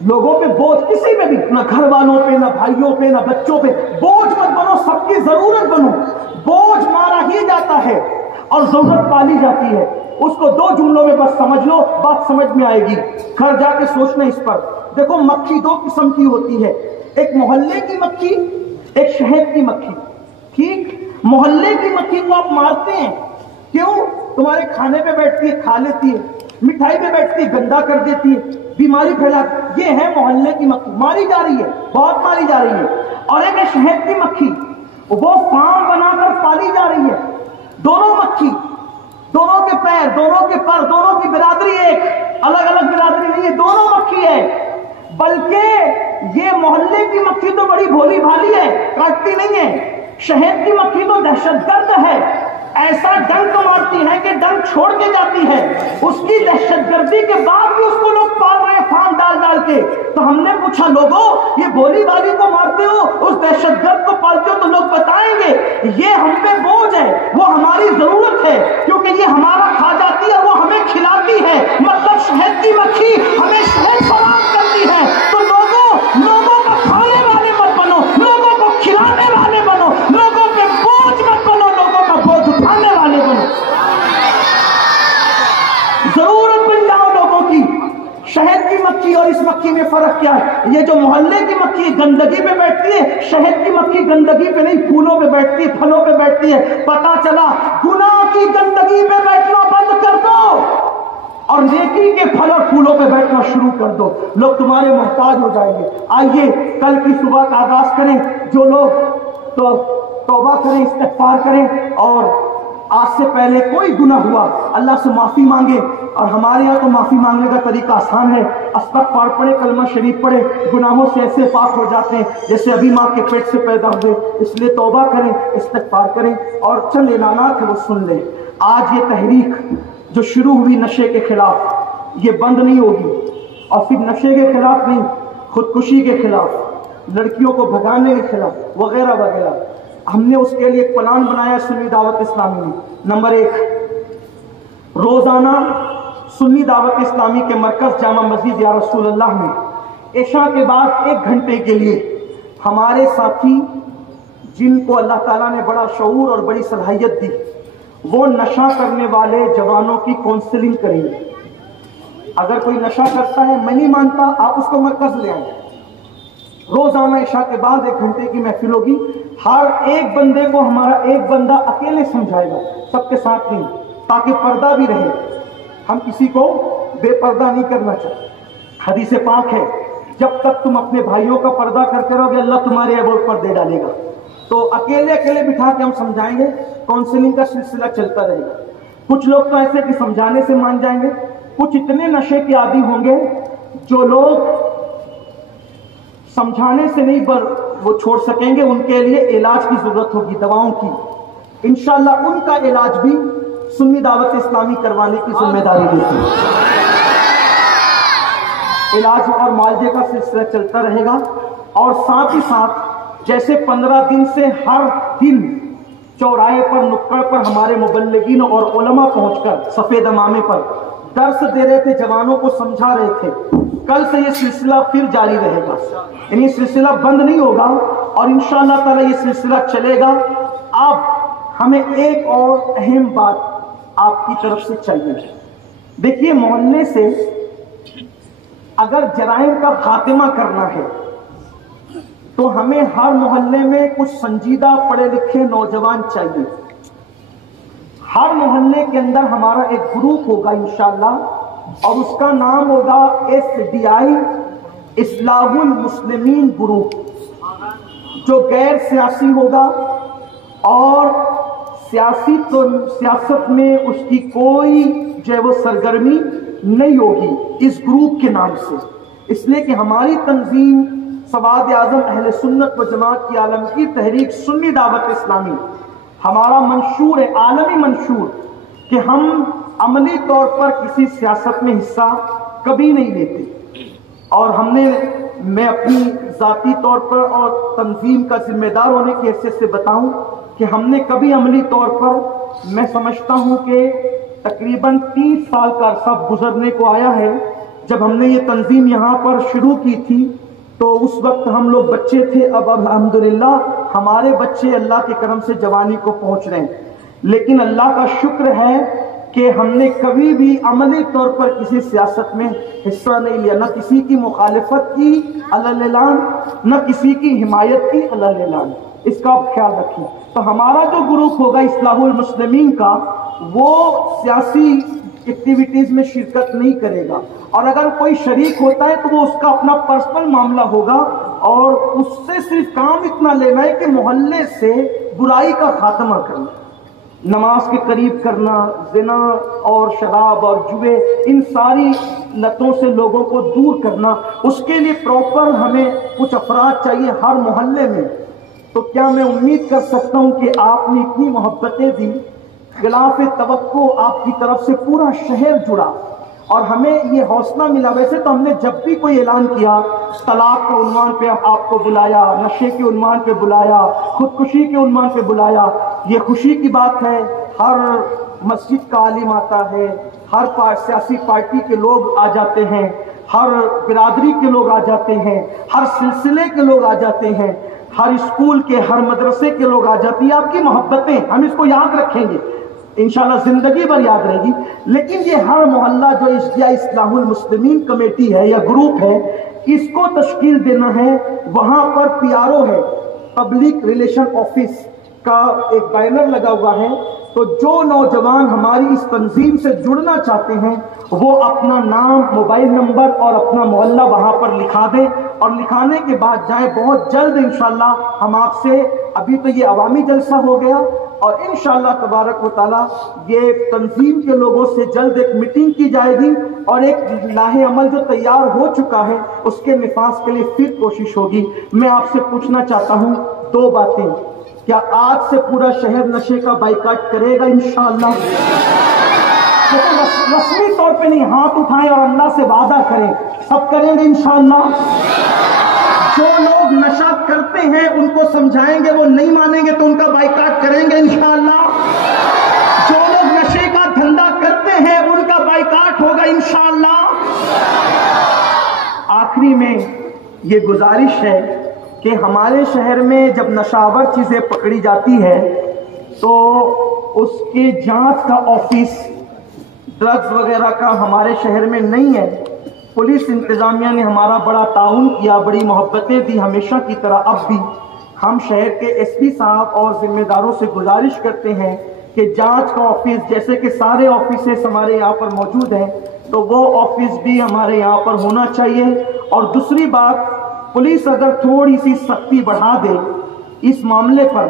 لوگوں پہ بوجھ کسی پہ بھی، نہ گھر والوں پہ، نہ بھائیوں پہ، نہ بچوں پہ بوجھ مت بنو، سب کی ضرورت بنو. بوجھ مارا ہی جاتا ہے اور ضرورت پالی جاتی ہے. اس کو 2 جملوں میں بس سمجھ لو، بات سمجھ میں آئے گی. گھر جا کے سوچنا اس پر. دیکھو مکھی 2 قسم کی ہوتی ہے، ایک محلے کی مکھی، ایک شہد کی مکھی. ٹھیک، محلے کی مکھی کو آپ مارتے ہیں، کیوں؟ تمہارے کھانے پہ بیٹھتی ہے، کھا لیتی ہے، مٹھائی پہ بیٹھتی ہے، گندا کر دیتی ہے، بیماری پھیلاتی. یہ ہے محلے کی مکھی، ماری جا رہی ہے، بہت ماری جا رہی ہے. اور ایک ہے شہد کی مکھی، وہ فارم بنا کر پالی جا رہی ہے. دونوں مکھی، دونوں کے پیر، دونوں کے پر، دونوں کی برادری ایک، الگ الگ برادری نہیں ہے، دونوں مکھی ہے. بلکہ یہ محلے کی مکھی تو بڑی بھولی بھالی ہے، کاٹتی نہیں ہے. شہد کی مکھی تو دہشت گرد ہے، ایسا ڈنک مارتی ہے کہ ڈنک چھوڑ کے جاتی ہے. اس کی دہشت گردی کے بعد بھی اس کو لوگ پال رہے ہیں فارم ڈال ڈال کے. تو ہم نے پوچھا لوگوں یہ بولی بالی کو مارتے ہو، اس دہشت گرد کو پالتے ہو؟ تو لوگ بتائیں گے یہ ہم پہ بوجھ ہے، وہ ہماری ضرورت ہے، کیونکہ یہ ہمارا کھا جاتی ہے، وہ ہمیں کھلاتی ہے. مطلب شہد کی مکھی ہمیں شہد فراہم کرتی ہے. تو لوگوں کا کھانے والے مت بنو، لوگوں کو کھلانے والے بنو، لوگوں پہ بوجھ مت بنو، لوگوں کا بوجھ اٹھانے والے بنو. ضرورت بن جاؤ لوگوں کی. شہد کی مکھی اور اس مکھی میں فرق کیا ہے؟ یہ جو محلے کی مکھی گندگی پہ بیٹھتی ہے، شہد کی مکھی گندگی پہ نہیں، پھولوں پہ بیٹھتی ہے، پھلوں پہ بیٹھتی ہے. پتا چلا گناہ کی گندگی پہ بیٹھنا بند کر دو اور نیکی کے پھل اور پھولوں پہ بیٹھنا شروع کر دو، لوگ تمہارے محتاج ہو جائیں گے. آئیے کل کی صبح کا آغاز کریں. جو لوگ تو توبہ کریں، استغفار کریں، اور آج سے پہلے کوئی گناہ ہوا اللہ سے معافی مانگے. اور ہمارے یہاں تو معافی مانگنے کا طریقہ آسان ہے، استغفار پڑھے، کلمہ شریف پڑھے، گناہوں سے ایسے پاک ہو جاتے ہیں جیسے ابھی ماں کے پیٹ سے پیدا ہوئے. اس لیے توبہ کریں، استغفار کریں، اور چند اعلانات ہیں وہ سن لیں. آج یہ تحریک جو شروع ہوئی نشے کے خلاف، یہ بند نہیں ہوگی. اور صرف نشے کے خلاف نہیں، خودکشی کے خلاف، لڑکیوں کو بھگانے کے خلاف، وغیرہ وغیرہ. ہم نے اس کے لیے ایک پلان بنایا سنی دعوت اسلامی میں. نمبر 1، روزانہ سنی دعوت اسلامی کے مرکز جامع مسجد یا رسول اللہ میں عشاء کے بعد 1 گھنٹے کے لیے ہمارے ساتھی جن کو اللہ تعالیٰ نے بڑا شعور اور بڑی صلاحیت دی، وہ نشہ کرنے والے جوانوں کی کونسلنگ کریں گے. اگر کوئی نشہ کرتا ہے، میں نہیں مانتا، آپ اس کو مرکز لے آئیں. روزانہ عشاء کے بعد 1 گھنٹے کی محفل ہوگی. ہر ایک بندے کو ہمارا ایک بندہ اکیلے سمجھائے گا، سب کے ساتھ نہیں، تاکہ پردہ بھی رہے. ہم کسی کو بے پردہ نہیں کرنا چاہتے. حدیث پاک ہے جب تک تم اپنے بھائیوں کا پردہ کرتے رہو گے اللہ تمہارے عیب اور پردے ڈالے گا. تو اکیلے بٹھا کے ہم سمجھائیں گے، کاؤنسلنگ کا سلسلہ چلتا رہے گا. کچھ لوگ تو ایسے کہ سمجھانے سے مان جائیں گے، کچھ اتنے نشے کے عادی ہوں گے جو لوگ سمجھانے سے نہیں پر وہ چھوڑ سکیں گے. ان کے لیے علاج کی ضرورت ہوگی، دواؤں کی. انشاءاللہ ان کا علاج بھی سنی دعوت اسلامی کروانے کی ذمہ داری دیتی ہے. علاج اور معالجے کا سلسلہ چلتا رہے گا. اور ساتھ ہی ساتھ جیسے 15 دن سے ہر دن چوراہے پر، نکڑ پر ہمارے مبلغین اور علماء پہنچ کر سفید امامے پر درس دے رہے تھے، جوانوں کو سمجھا رہے تھے، کل سے یہ سلسلہ پھر جاری رہے گا. یعنی سلسلہ بند نہیں ہوگا اور انشاءاللہ تعالی یہ سلسلہ چلے گا. اب ہمیں ایک اور اہم بات آپ کی طرف سے چاہیے. دیکھیے محلے سے اگر جرائم کا خاتمہ کرنا ہے تو ہمیں ہر محلے میں کچھ سنجیدہ پڑھے لکھے نوجوان چاہیے. ہر محلے کے اندر ہمارا ایک گروپ ہوگا انشاءاللہ، اور اس کا نام ہوگا SDI اصلاح المسلمین گروپ، جو غیر سیاسی ہوگا اور سیاست میں اس کی کوئی جو ہے وہ سرگرمی نہیں ہوگی اس گروپ کے نام سے. اس لیے کہ ہماری تنظیم سواد اعظم اہل سنت و جماعت کی عالمگیر تحریک سنی دعوت اسلامی، ہمارا منشور ہے، عالمی منشور، کہ ہم عملی طور پر کسی سیاست میں حصہ کبھی نہیں لیتے. اور میں اپنی ذاتی طور پر اور تنظیم کا ذمہ دار ہونے کی حیثیت سے بتاؤں کہ ہم نے کبھی عملی طور پر، میں سمجھتا ہوں کہ تقریباً 30 سال کا عرصہ گزرنے کو آیا ہے جب ہم نے یہ تنظیم یہاں پر شروع کی تھی تو اس وقت ہم لوگ بچے تھے، اب الحمدللہ ہمارے بچے اللہ کے کرم سے جوانی کو پہنچ رہے ہیں، لیکن اللہ کا شکر ہے کہ ہم نے کبھی بھی عملی طور پر کسی سیاست میں حصہ نہیں لیا، نہ کسی کی مخالفت کی علی اعلان، نہ کسی کی حمایت کی علی اعلان، اس کا آپ خیال رکھیں۔ تو ہمارا جو گروپ ہوگا اصلاح المسلمین کا، وہ سیاسی ایکٹیویٹیز میں شرکت نہیں کرے گا، اور اگر کوئی شریک ہوتا ہے تو وہ اس کا اپنا پرسنل معاملہ ہوگا، اور اس سے صرف کام اتنا لینا ہے کہ محلے سے برائی کا خاتمہ کرنا، نماز کے قریب کرنا، زنا اور شراب اور جوے، ان ساری لتوں سے لوگوں کو دور کرنا۔ اس کے لیے پراپر ہمیں کچھ افراد چاہیے ہر محلے میں۔ تو کیا میں امید کر سکتا ہوں کہ آپ نے اتنی محبتیں دی، خلاف توقع آپ کی طرف سے پورا شہر جڑا، اور ہمیں یہ حوصلہ ملا۔ ویسے تو ہم نے جب بھی کوئی اعلان کیا، طلاق کے عنوان پہ آپ کو بلایا، نشے کے عنوان پہ بلایا، خودکشی کے عنوان پہ بلایا، یہ خوشی کی بات ہے، ہر مسجد کا عالم آتا ہے، ہر سیاسی پارٹی کے لوگ آ جاتے ہیں، ہر برادری کے لوگ آ جاتے ہیں، ہر سلسلے کے لوگ آ جاتے ہیں، ہر اسکول کے، ہر مدرسے کے لوگ آ جاتے ہیں۔ آپ کی محبتیں ہم اس کو یاد رکھیں گے، انشاءاللہ زندگی بھر یاد رہے گی۔ لیکن یہ ہر محلہ جو اصلاح المسلمین کمیٹی ہے یا گروپ ہے، اس کو تشکیل دینا ہے۔ وہاں پر پی آر او ہے، پبلک ریلیشن آفس کا ایک بینر لگا ہوا ہے، تو جو نوجوان ہماری اس تنظیم سے جڑنا چاہتے ہیں وہ اپنا نام، موبائل نمبر اور اپنا محلہ وہاں پر لکھا دیں، اور لکھانے کے بعد جائیں۔ بہت جلد انشاءاللہ ہم آپ سے، ابھی تو یہ عوامی جلسہ ہو گیا، اور انشاءاللہ تبارک و تعالی یہ تنظیم کے لوگوں سے جلد ایک میٹنگ کی جائے گی، اور ایک لاہ عمل جو تیار ہو چکا ہے اس کے نفاذ کے لیے پھر کوشش ہوگی۔ میں آپ سے پوچھنا چاہتا ہوں دو باتیں۔ کیا آج سے پورا شہر نشے کا بائیکاٹ کرے گا انشاءاللہ؟ رسمی طور پہ نہیں، ہاتھ اٹھائیں اور اللہ سے وعدہ کریں، سب کریں گے انشاءاللہ۔ جو لوگ نشہ کرتے ہیں ان کو سمجھائیں گے، وہ نہیں مانیں گے تو ان کا بائیکاٹ کریں گے انشاءاللہ۔ جو لوگ نشے کا دھندا کرتے ہیں ان کا بائیکاٹ ہوگا انشاءاللہ۔ آخری میں یہ گزارش ہے کہ ہمارے شہر میں جب نشاور چیزیں پکڑی جاتی ہے تو اس کے جانچ کا آفس ڈرگز وغیرہ کا ہمارے شہر میں نہیں ہے۔ پولیس انتظامیہ نے ہمارا بڑا تعاون کیا، بڑی محبتیں دی ہمیشہ کی طرح۔ اب بھی ہم شہر کے ایس پی صاحب اور ذمہ داروں سے گزارش کرتے ہیں کہ جانچ کا آفس، جیسے کہ سارے آفیسز ہمارے یہاں پر موجود ہیں، تو وہ آفس بھی ہمارے یہاں پر ہونا چاہیے۔ اور دوسری بات، پولیس اگر تھوڑی سی سختی بڑھا دے اس معاملے پر،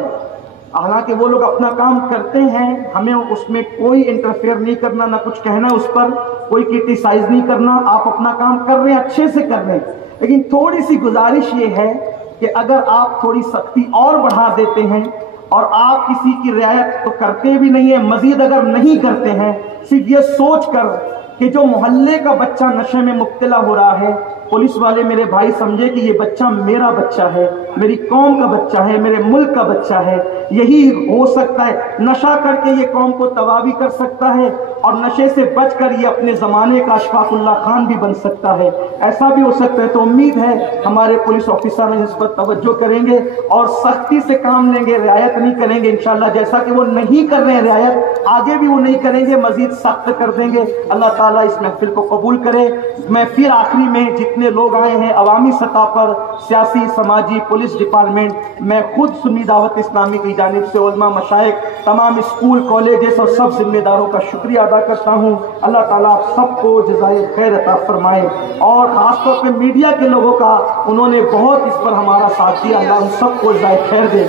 حالانکہ وہ لوگ اپنا کام کرتے ہیں، ہمیں اس میں کوئی انٹرفیئر نہیں کرنا، نہ کچھ کہنا، اس پر کوئی کرٹیسائز نہیں کرنا۔ آپ اپنا کام کر رہے ہیں، اچھے سے کر رہے ہیں، لیکن تھوڑی سی گزارش یہ ہے کہ اگر آپ تھوڑی سختی اور بڑھا دیتے ہیں، اور آپ کسی کی رعایت تو کرتے بھی نہیں ہیں، مزید اگر نہیں کرتے ہیں، صرف یہ سوچ کر کہ جو محلے کا بچہ نشے میں مبتلا ہو رہا ہے، پولیس والے میرے بھائی سمجھے کہ یہ بچہ میرا بچہ ہے، میری قوم کا بچہ ہے، میرے ملک کا بچہ ہے، یہی ہو سکتا ہے۔ نشہ کر کے یہ قوم کو تباہ بھی کر سکتا ہے، اور نشے سے بچ کر یہ اپنے زمانے کا اشفاق اللہ خان بھی بن سکتا ہے، ایسا بھی ہو سکتا ہے۔ تو امید ہے ہمارے پولیس آفیسر اس پر توجہ کریں گے اور سختی سے کام لیں گے، رعایت نہیں کریں گے انشاءاللہ۔ جیسا کہ وہ نہیں کر رہے ہیں رعایت، آگے بھی وہ نہیں کریں گے، مزید سخت کر دیں گے۔ اللہ تعالیٰ اس محفل کو قبول کرے۔ میں پھر آخری میں جتنے لوگ آئے ہیں عوامی سطح پر، سیاسی، سماجی، پولیس ڈپارٹمنٹ، میں خود سنی دعوت اسلامی کی جانب سے علماء، مشائخ، تمام اسکول، کالجز اور سب ذمہ داروں کا شکریہ ادا کرتا ہوں۔ اللہ تعالیٰ آپ سب کو جزائے خیر عطا فرمائے، اور خاص طور پہ میڈیا کے لوگوں کا، انہوں نے بہت اس پر ہمارا ساتھ دیا، اللہ ان سب کو جزائے خیر دے۔